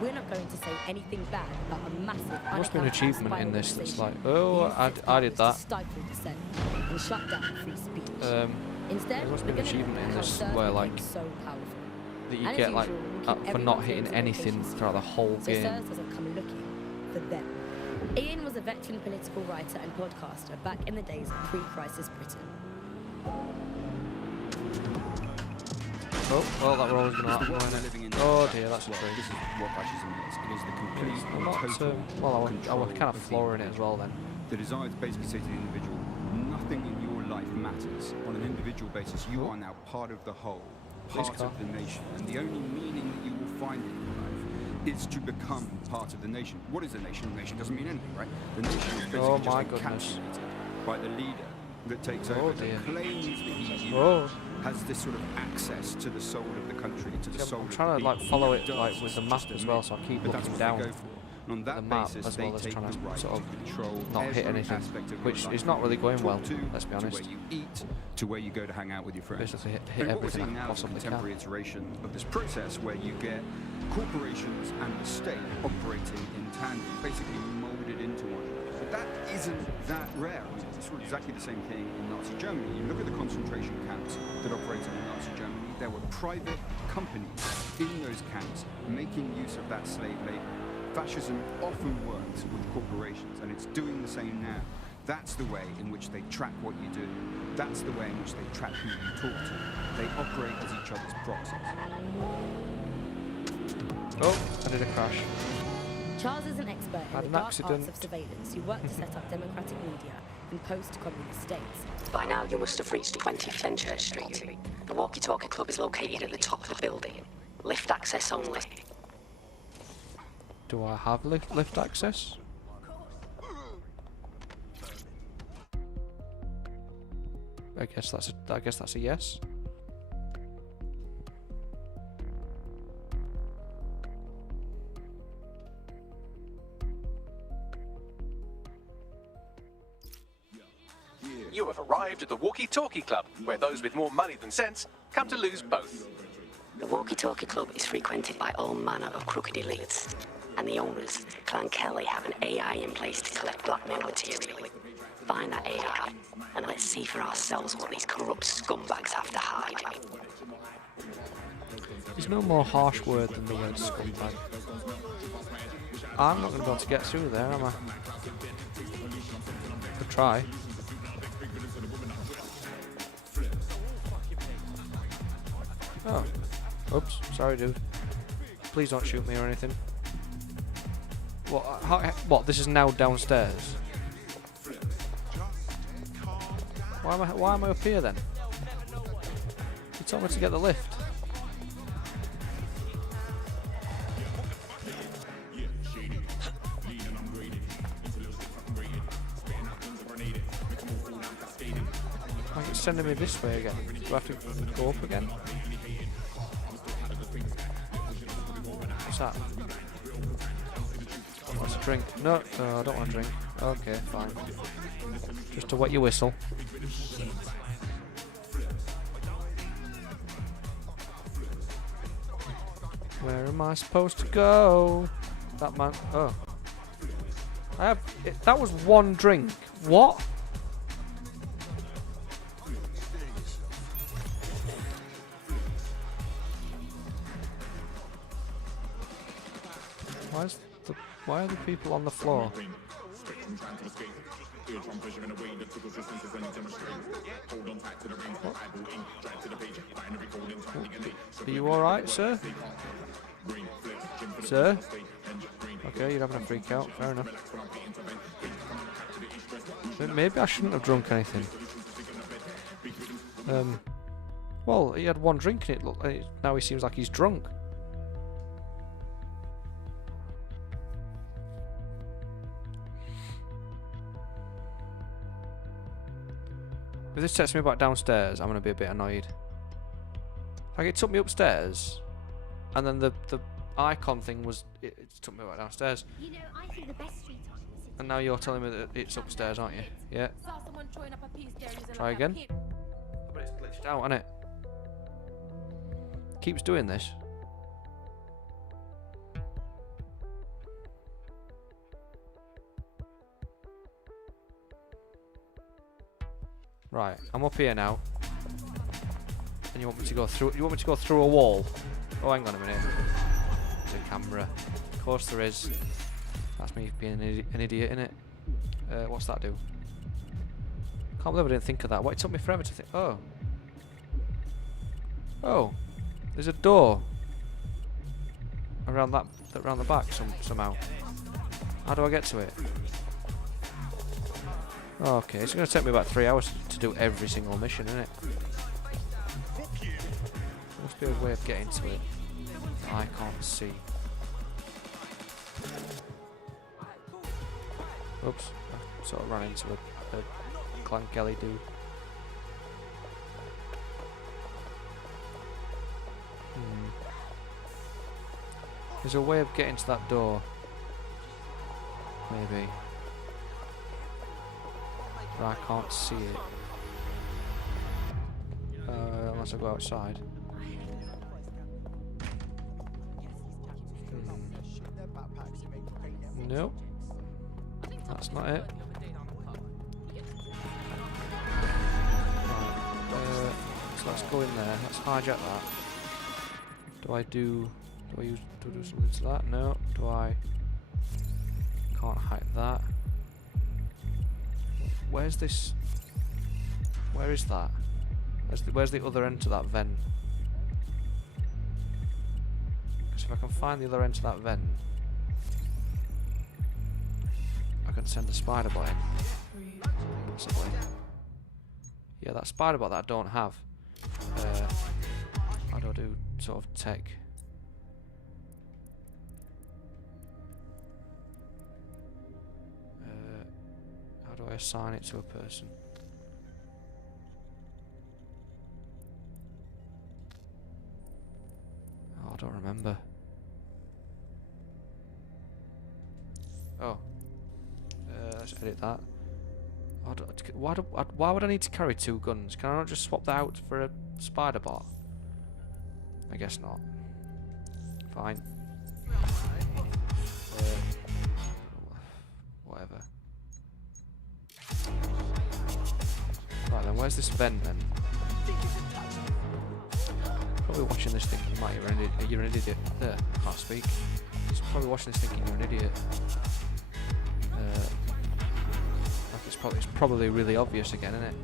we're not going to say anything bad about a massive There must be an achievement in this that's like, oh, I did that. Stifle dissent and shut down free speech. Instead, there must be we're an going to achievement look in at how this SIRS where like became so powerful. that you And get as like usual, we'll keep for not everyone's hitting names anything locations throughout the whole so game. SIRS doesn't come looking for them. Ian was a veteran political writer and podcaster back in the days of pre-crisis Britain. Oh, well, that roll is going to happen. Oh dear, that's a tree. This is what fascism is. It is the complete I'm not, total well, I was kind of the flooring it as well then. The desire to basically say to the individual, nothing in your life matters. On an individual basis, you are now part of the whole, part of the nation. And the only meaning that you will find in your life is to become part of the nation. What is the nation? The nation doesn't mean anything, right? The nation is basically just encapsulated by the leader that takes over, that claims that he has this sort of access to the soul of the country, to the soul of the people. I'm trying to like follow it like with the map as well, so I keep looking down on that the map basis, as well as trying right to sort of control not hit anything, which is not really going well, let's be honest. To where you eat, to where you go to hang out with your friends. Basically hit and what we're everything seeing I now is a possibly contemporary iteration of this process where you get corporations and the state operating in tandem, basically molded into one another. But that isn't that rare. I mean, it's sort of exactly the same thing in Nazi Germany. You look at the concentration camps that operated in Nazi Germany, there were private companies in those camps making use of that slave labor. Fascism often works with corporations, and it's doing the same now. That's the way in which they track what you do. That's the way in which they track who you talk to. They operate as each other's proxies. Oh, I did a crash. Charles is an expert Had in an the dark accident. arts of surveillance who worked to set up democratic media in post-communist states. By now, you must have reached 20th Fenchurch Street. The Walkie-Talkie Club is located at the top of the building. Lift access only. Do I have lift access? I guess that's a yes. You have arrived at the Walkie-Talkie Club, where those with more money than sense come to lose both. The Walkie-Talkie Club is frequented by all manner of crooked elites, and the owners, Clan Kelly, have an AI in place to collect blackmail material. Find that AI, and let's see for ourselves what these corrupt scumbags have to hide. There's no more harsh word than the word scumbag. I'm not going to be able to get through there, am I? Could try. Oh. Oops. Sorry, dude. Please don't shoot me or anything. What? This is now downstairs? Why am I up here then? You told me to get the lift. Like it's sending me this way again. Do I have to go up again? What's that? What's a drink? No, I don't want a drink. Okay, fine. Just to wet your whistle. Where am I supposed to go? That man. Oh. That was one drink. What? Why are the people on the floor? What? Are you alright, sir? Sir? Okay, you're having a freak out. Fair enough. Maybe I shouldn't have drunk anything. Well, he had one drink and now he seems like he's drunk. If this takes me back downstairs, I'm going to be a bit annoyed. Like, it took me upstairs, and then the icon thing was... It took me back downstairs. You know, I think the best street art is... And now you're telling me that it's upstairs, aren't you? Yeah. Try again. But it's glitched out, isn't it? Keeps doing this. Right, I'm up here now. And you want me to go through? You want me to go through a wall? Oh, hang on a minute. There's a camera. Of course there is. That's me being an idiot, innit? What's that do? Can't believe I didn't think of that. What? It took me forever to think. Oh. Oh. There's a door around the back somehow. How do I get to it? Oh, okay, it's going to take me about 3 hours to do every single mission, isn't it? There must be a way of getting to it that I can't see. Oops, I sort of ran into a Clank Kelly dude. There's a way of getting to that door. Maybe. But I can't see it. Unless I go outside. Nope. That's not it. Right. So let's go in there. Let's hijack that. Do I do something to that? No. Do I? Can't hack that. Where's this? Where is that? Where's the other end to that vent? Because if I can find the other end to that vent, I can send a spider bot in. Possibly. Yeah, that spider bot that I don't have. How do I do sort of tech? How do I assign it to a person? Oh, I don't remember. Oh. Let's edit that. Why would I need to carry 2 guns? Can I not just swap that out for a spider bot? I guess not. Fine. Whatever. Right then, where's this vent then? Probably watching this thinking, Matt, you're an idiot. There, I can't speak. Just probably watching this thinking you're an idiot. Like it's probably really obvious again, isn't it?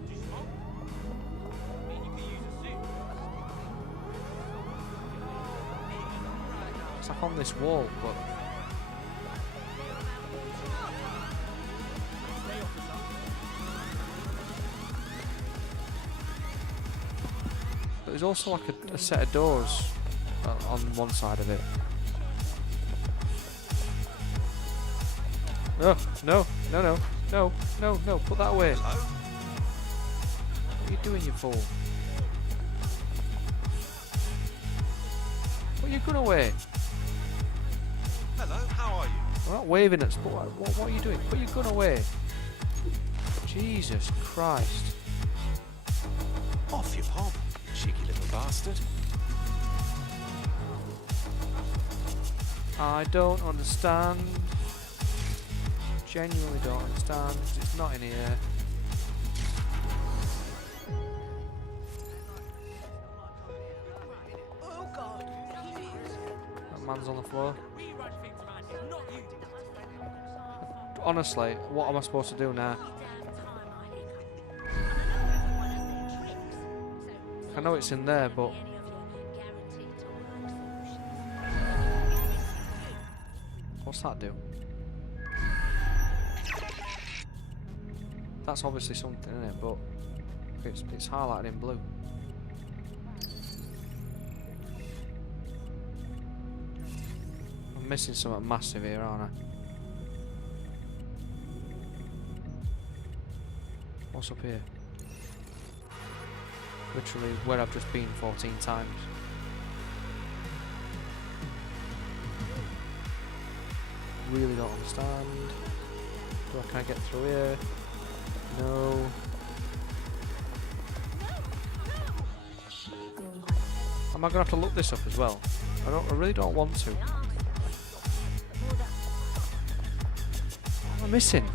It's like on this wall, but there's also like a set of doors on one side of it. No, put that away. What are you doing, you fool? Put your gun away. Hello, how are you? I'm not waving at us, but what are you doing? Put your gun away. Jesus Christ. Off you pop, cheeky little bastard. I don't understand. genuinely don't understand. It's not in here. That man's on the floor. Honestly, what am I supposed to do now? I know it's in there, but what's that do? That's obviously something in it, but it's highlighted in blue. I'm missing something massive here, aren't I? What's up here? Literally where I've just been 14 times. Really don't understand. Can I get through here? No. Am I gonna have to look this up as well? I really don't want to. What am I missing?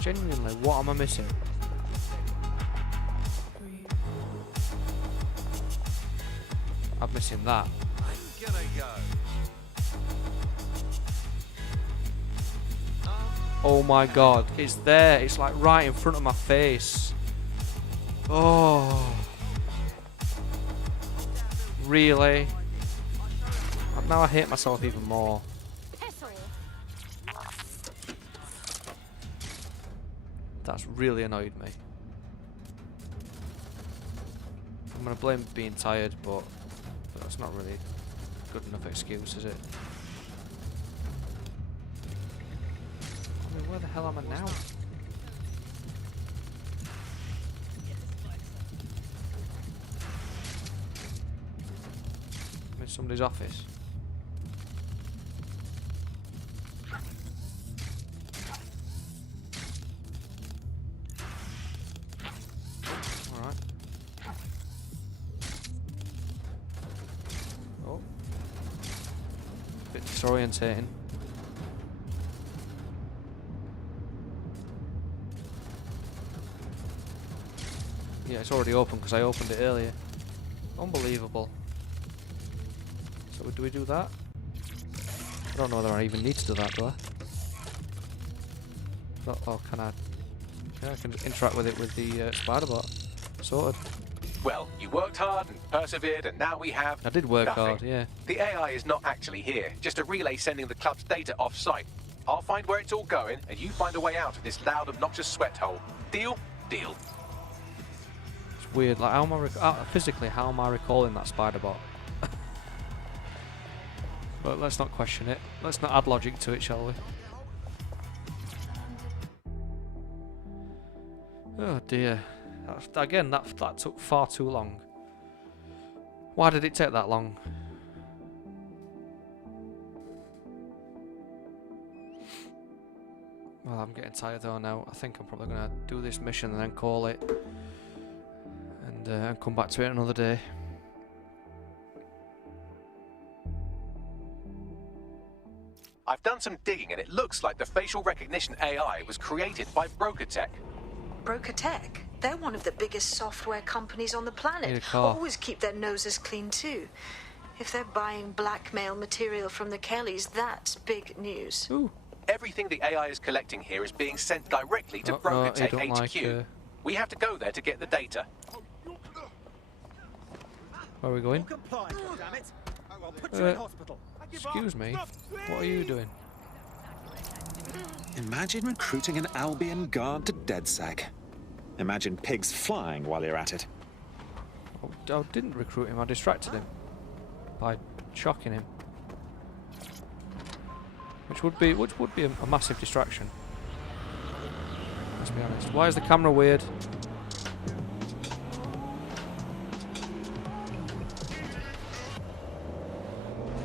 Genuinely, what am I missing? I'm missing that. I'm gonna go. Oh my god, it's there. It's like right in front of my face. Oh. Really? Now I hate myself even more. That's really annoyed me. I'm gonna blame being tired, but that's not really a good enough excuse, is it? I mean, where the hell am I now? I'm in somebody's office. Disorientating. Yeah, it's already open because I opened it earlier. Unbelievable. So do we do that? I don't know whether I even need to do that, do I? Oh, can I? Yeah, I can interact with it with the spider bot. Sorted. Well, you worked hard and persevered, and now we have I did work nothing. hard, yeah. The AI is not actually here, just a relay sending the club's data off-site. I'll find where it's all going, and you find a way out of this loud, obnoxious sweat hole. Deal? Deal. It's weird. Like, how am I physically? How am I recalling that spider bot? But let's not question it. Let's not add logic to it, shall we? Oh dear. Again, that took far too long. Why did it take that long? Well, I'm getting tired though now. I think I'm probably going to do this mission and then call it. And come back to it another day. I've done some digging and it looks like the facial recognition AI was created by Broker Tech. Broker Tech? They're one of the biggest software companies on the Need planet. a car. Always keep their noses clean too. If they're buying blackmail material from the Kellys, that's big news. Ooh. Everything the AI is collecting here is being sent directly to Broker Tech don't HQ. like, We have to go there to get the data. Where are we going? Compliant, damn it. I'll put you in hospital. Excuse me. What are you doing? Imagine recruiting an Albion guard to DedSec. Imagine pigs flying while you're at it. I didn't recruit him, I distracted him by shocking him. Which would be a massive distraction. Let's be honest. Why is the camera weird?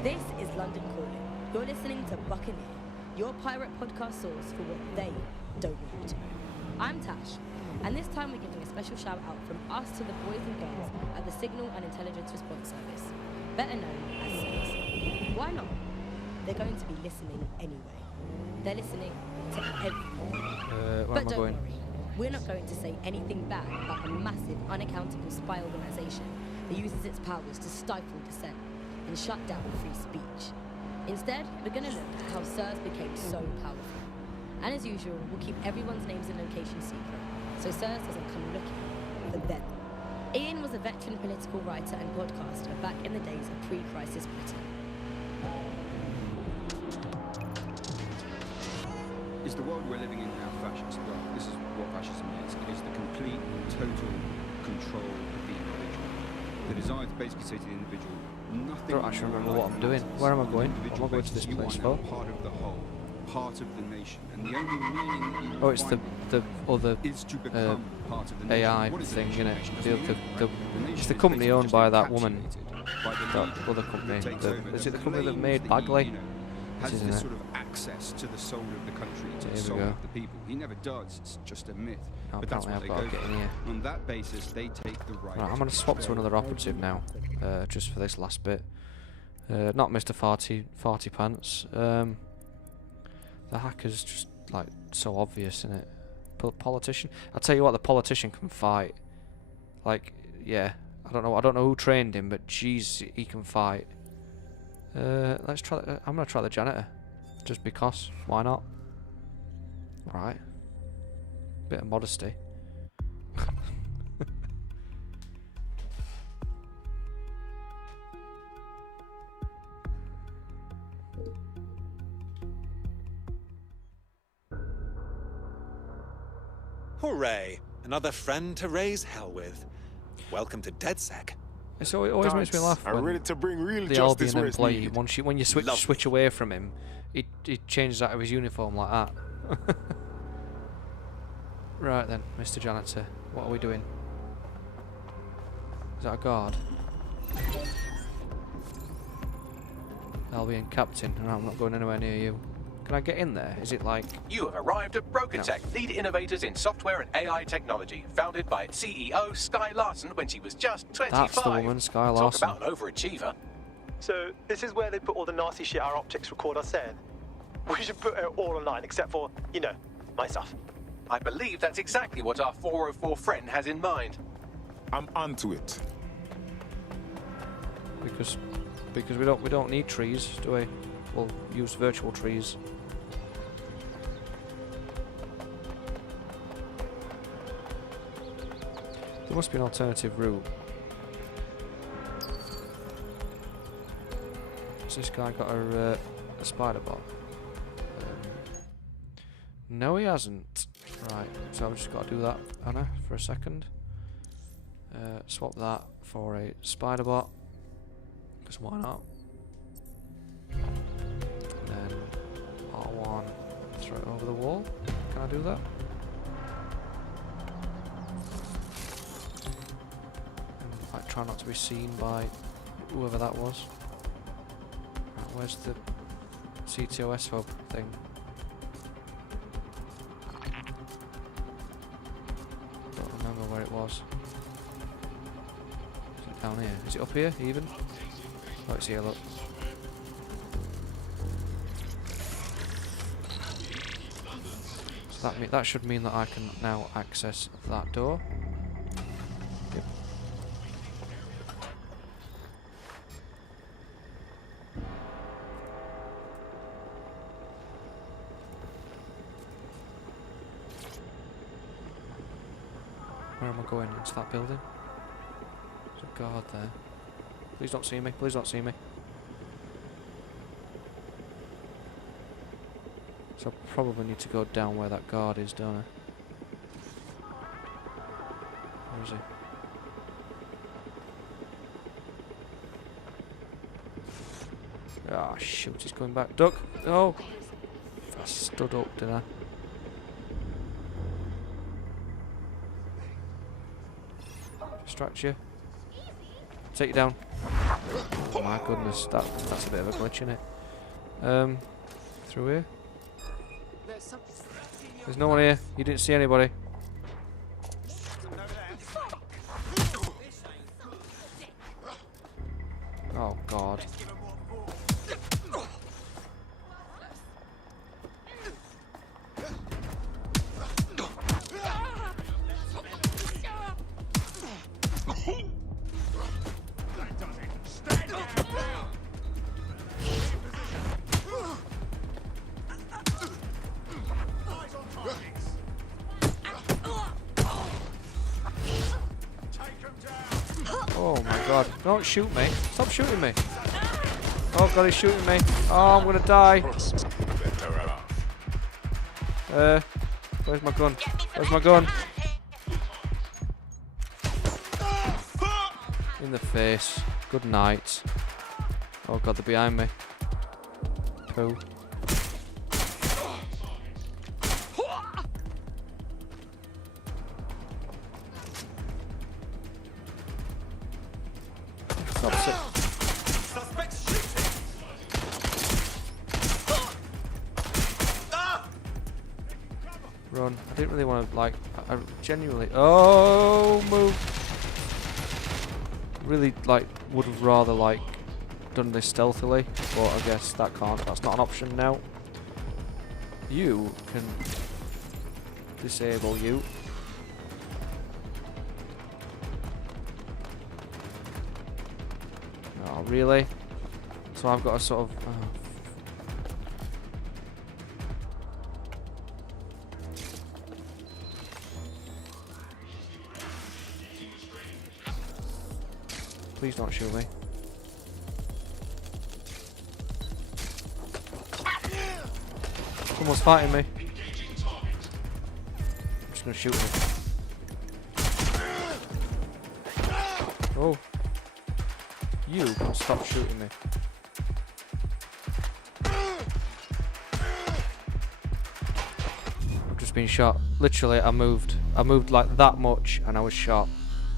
This is London Calling. You're listening to Buccaneer, your pirate podcast source for what they don't want to know. I'm Tash, And this time we're giving a special shout out from us to the boys and girls at the Signal and Intelligence Response Service, better known as SIRS. Why not? They're going to be listening anyway. They're listening to everyone. Where But am I don't going? worry, we're not going to say anything bad about a massive, unaccountable spy organisation that uses its powers to stifle dissent and shut down free speech. Instead, we're going to look at how SIRS became so powerful. And as usual, we'll keep everyone's names and locations secret, so SIRS doesn't come looking for them. Ian was a veteran political writer and podcaster back in the days of pre-crisis Britain. Is the world we're living in now fascist? Well, this is what fascism is. It is the complete, total control of the individual. The desire to basically say to the individual, nothing. I don't actually remember what I'm doing. Where am I going? I'm not going to this place You are now part of the whole, part of the nation, and the only meaning that you Oh, it's the other is to become part of the AI nation. What is thing, the nation? It's the company owned by that woman. That other company. Is it the company that made Bagley? Has Isn't this it? sort of access to the soul of the country, to the Here we soul go. of the people. He never does. It's just a myth. Oh, but that's what apparently they I've go got to get in for. here. On that basis, they take the right. Right, I'm going to swap to another operative now, just for this last bit. Not Mr. Farty Pants. The hacker's just like so obvious, isn't it? Politician. I'll tell you what, the politician can fight. Like, yeah, I don't know who trained him, but jeez, he can fight. Let's try. I'm gonna try the janitor, just because. Why not? Right. Bit of modesty. Hooray! Another friend to raise hell with. Welcome to DedSec. It always makes me laugh when ready to bring real the justice Albion where it's employee, needed. when you switch away from him, he changes out of his uniform like that. Right then, Mr. Janitor, what are we doing? Is that a guard? Albion Captain. No, I'm not going anywhere near you. Can I get in there? Is it like... You have arrived at BrokenTech, lead innovators in software and AI technology, founded by its CEO, Sky Larson, when she was just 25. That's the woman, Sky Larson. Talk about an overachiever. So, this is where they put all the nasty shit our optics record us saying. We should put it all online, except for, you know, my stuff. I believe that's exactly what our 404 friend has in mind. I'm onto it. Because we don't need trees, do we? We'll use virtual trees. There must be an alternative route. Has this guy got a spider bot? No, he hasn't. Right, so I've just got to do that, Anna, for a second. Swap that for a spider bot. Because why not? And then R1, throw it over the wall. Can I do that? And I try not to be seen by whoever that was. Right, where's the CTOS hub thing? Don't remember where it was. Is it down here? Is it up here even? Oh, it's here, look. So that should mean that I can now access that door. Yep. Where am I going? Into that building? There's a guard there. Please don't see me. Please don't see me. So I probably need to go down where that guard is, don't I? Where is he? Ah, shoot, he's coming back. Duck! Oh! I stood up, didn't I? Distract you. Take you down. Oh my goodness, that's a bit of a glitch, isn't it? Through here? There's no one here. You didn't see anybody. Oh God. Oh my God. Don't shoot me. Stop shooting me. Oh God, he's shooting me. Oh, I'm gonna die. Where's my gun? Where's my gun? In the face. Good night. Oh God, they're behind me. Pooh. Stop it. Run. I didn't really want to, like, I genuinely... Oh, move. Really, like, would have rather, like, done this stealthily, but I guess that's not an option now. You can disable you. Oh, really? So I've got to sort of... Oh. Please don't shoot me. Someone's fighting me. I'm just gonna shoot him. Oh. You can stop shooting me. I've just been shot. Literally, I moved like that much and I was shot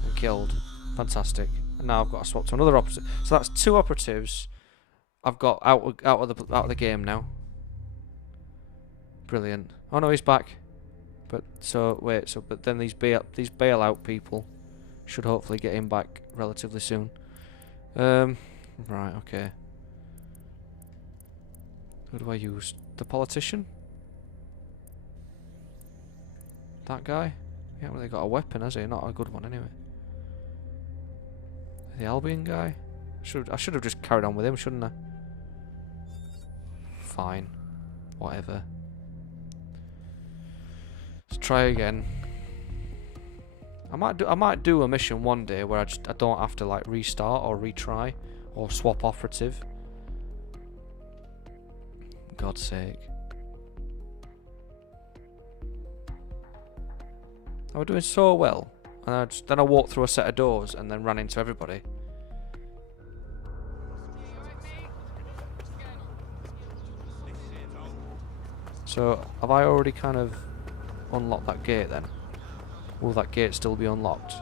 and killed. Fantastic. And now I've got to swap to another operative. So that's 2 operatives I've got out of the game now. Brilliant. Oh no, he's back. But then these bailout people should hopefully get him back relatively soon. Right, okay. Who do I use? The politician? That guy? He hasn't really got a weapon, has he? Not a good one anyway. The Albion guy? I should have just carried on with him, shouldn't I? Fine. Whatever. Let's try again. I might do a mission one day where I don't have to like restart or retry or swap operative. God's sake. I was doing so well. And then I walked through a set of doors and then ran into everybody. So, have I already kind of unlocked that gate then? Will that gate still be unlocked?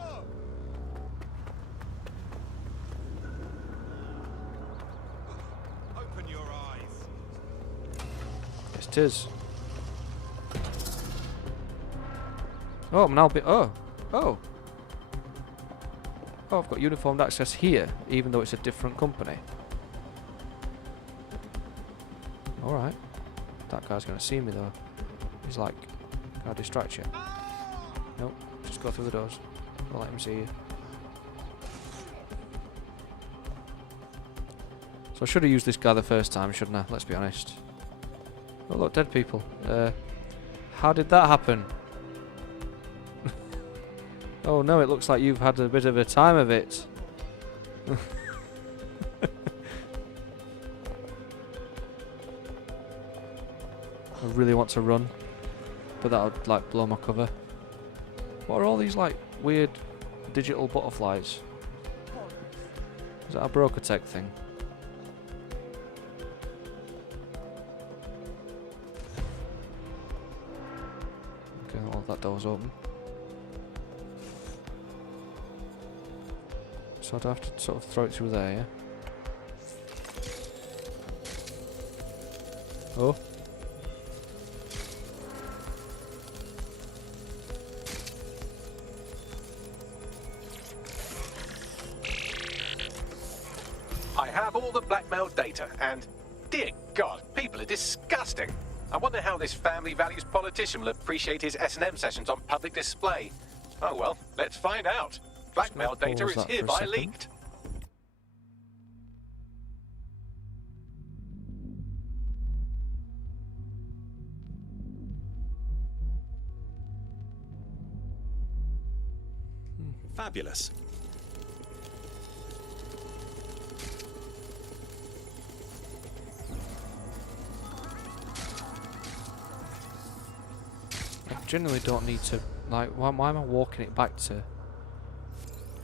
Open your eyes. Yes, it is. Oh, I'm now oh, I've got uniformed access here, even though it's a different company. Alright. That guy's gonna see me though. He's like, can I distract you? Nope, just go through the doors. I'll let him see you. So I should have used this guy the first time, shouldn't I? Let's be honest. Oh look, dead people. How did that happen? Oh no, it looks like you've had a bit of a time of it. I really want to run, but that would like blow my cover. What are all these like weird digital butterflies? Is that a broker tech thing? Okay, well that door's open. So I'd have to sort of throw it through there, yeah? Oh. I all the blackmail data, and dear God, people are disgusting. I wonder how this family values politician will appreciate his S&M sessions on public display. Oh well, let's find out. Blackmail data is hereby leaked. Fabulous. I generally don't need to, like, why am I walking it back to?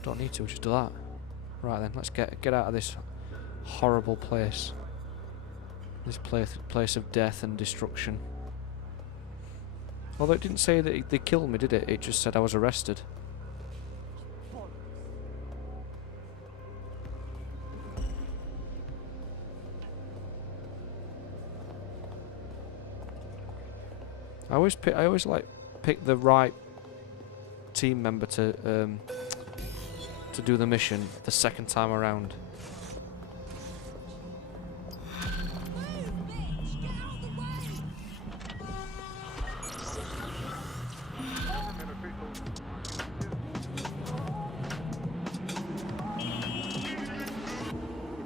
Don't need to, just do that. Right then, let's get out of this horrible place. This place of death and destruction. Although it didn't say that they killed me, did it? It just said I was arrested. I always like pick the right team member to do the mission the second time around.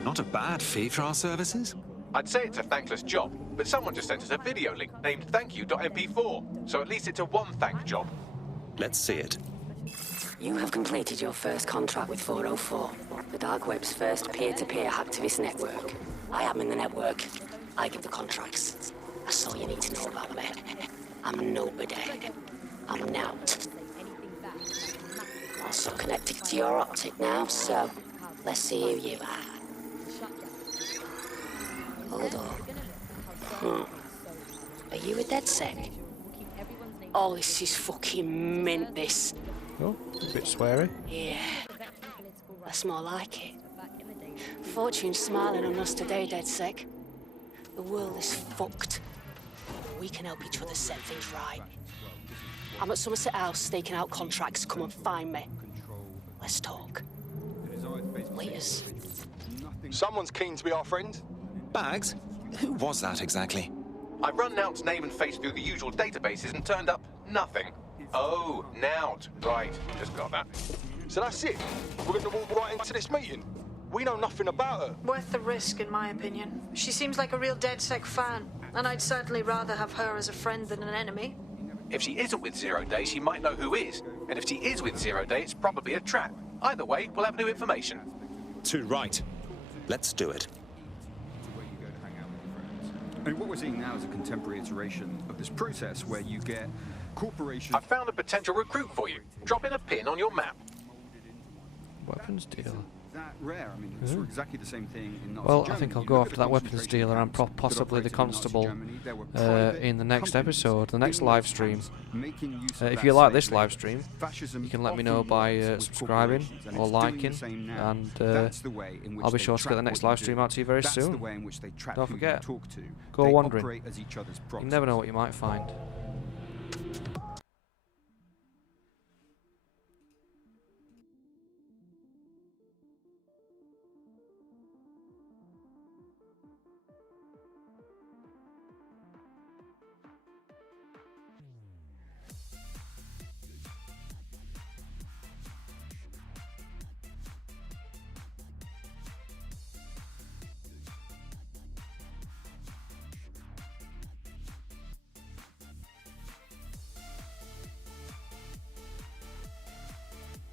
Not a bad fee for our services. I'd say it's a thankless job, but someone just sent us a video link named thankyou.mp4, so at least it's a one-thank job. Let's see it. You have completed your first contract with 404, the dark web's first peer-to-peer hacktivist network. I am in the network. I give the contracts. That's all you need to know about me. I'm nobody. I'm Nout. Also connected to your optic now, so let's see who you are. Hold on. Are you a DedSec? Oh, this is fucking mint, this. Oh, a bit sweary. Yeah. That's more like it. Fortune's smiling on us today, DedSec. The world is fucked. We can help each other set things right. I'm at Somerset House staking out contracts. Come and find me. Let's talk. Laters. Someone's keen to be our friend. Bags? Who was that exactly? I run Nout's name and face through the usual databases and turned up nothing. Oh, Nout. Right, just got that. So that's it? We're going to walk right into this meeting? We know nothing about her. Worth the risk, in my opinion. She seems like a real DedSec fan, and I'd certainly rather have her as a friend than an enemy. If she isn't with Zero Day, she might know who is. And if she is with Zero Day, it's probably a trap. Either way, we'll have new information. Too right. Let's do it. And what we're seeing now is a contemporary iteration of this process where you get corporations... I found a potential recruit for you. Drop in a pin on your map. Weapons dealer. That rare. I mean, it's exactly the same thing in Nazi Well, Germany. I think I'll You go look after at the that weapons concentration dealer and camps possibly the that operated in Nazi constable Germany. There were private in the next companies episode, the next in live those stream. camps making use of If that you like slave this live labour. stream, Fascism you can let me often know by works with subscribing corporations, and or it's doing liking, the same now. and That's the way in which I'll be they sure to get the track next what live you stream do. out to you very That's soon. the way in which they track Don't who you forget, talk to. go They wandering. operate as each other's You proxies. never know what you might find.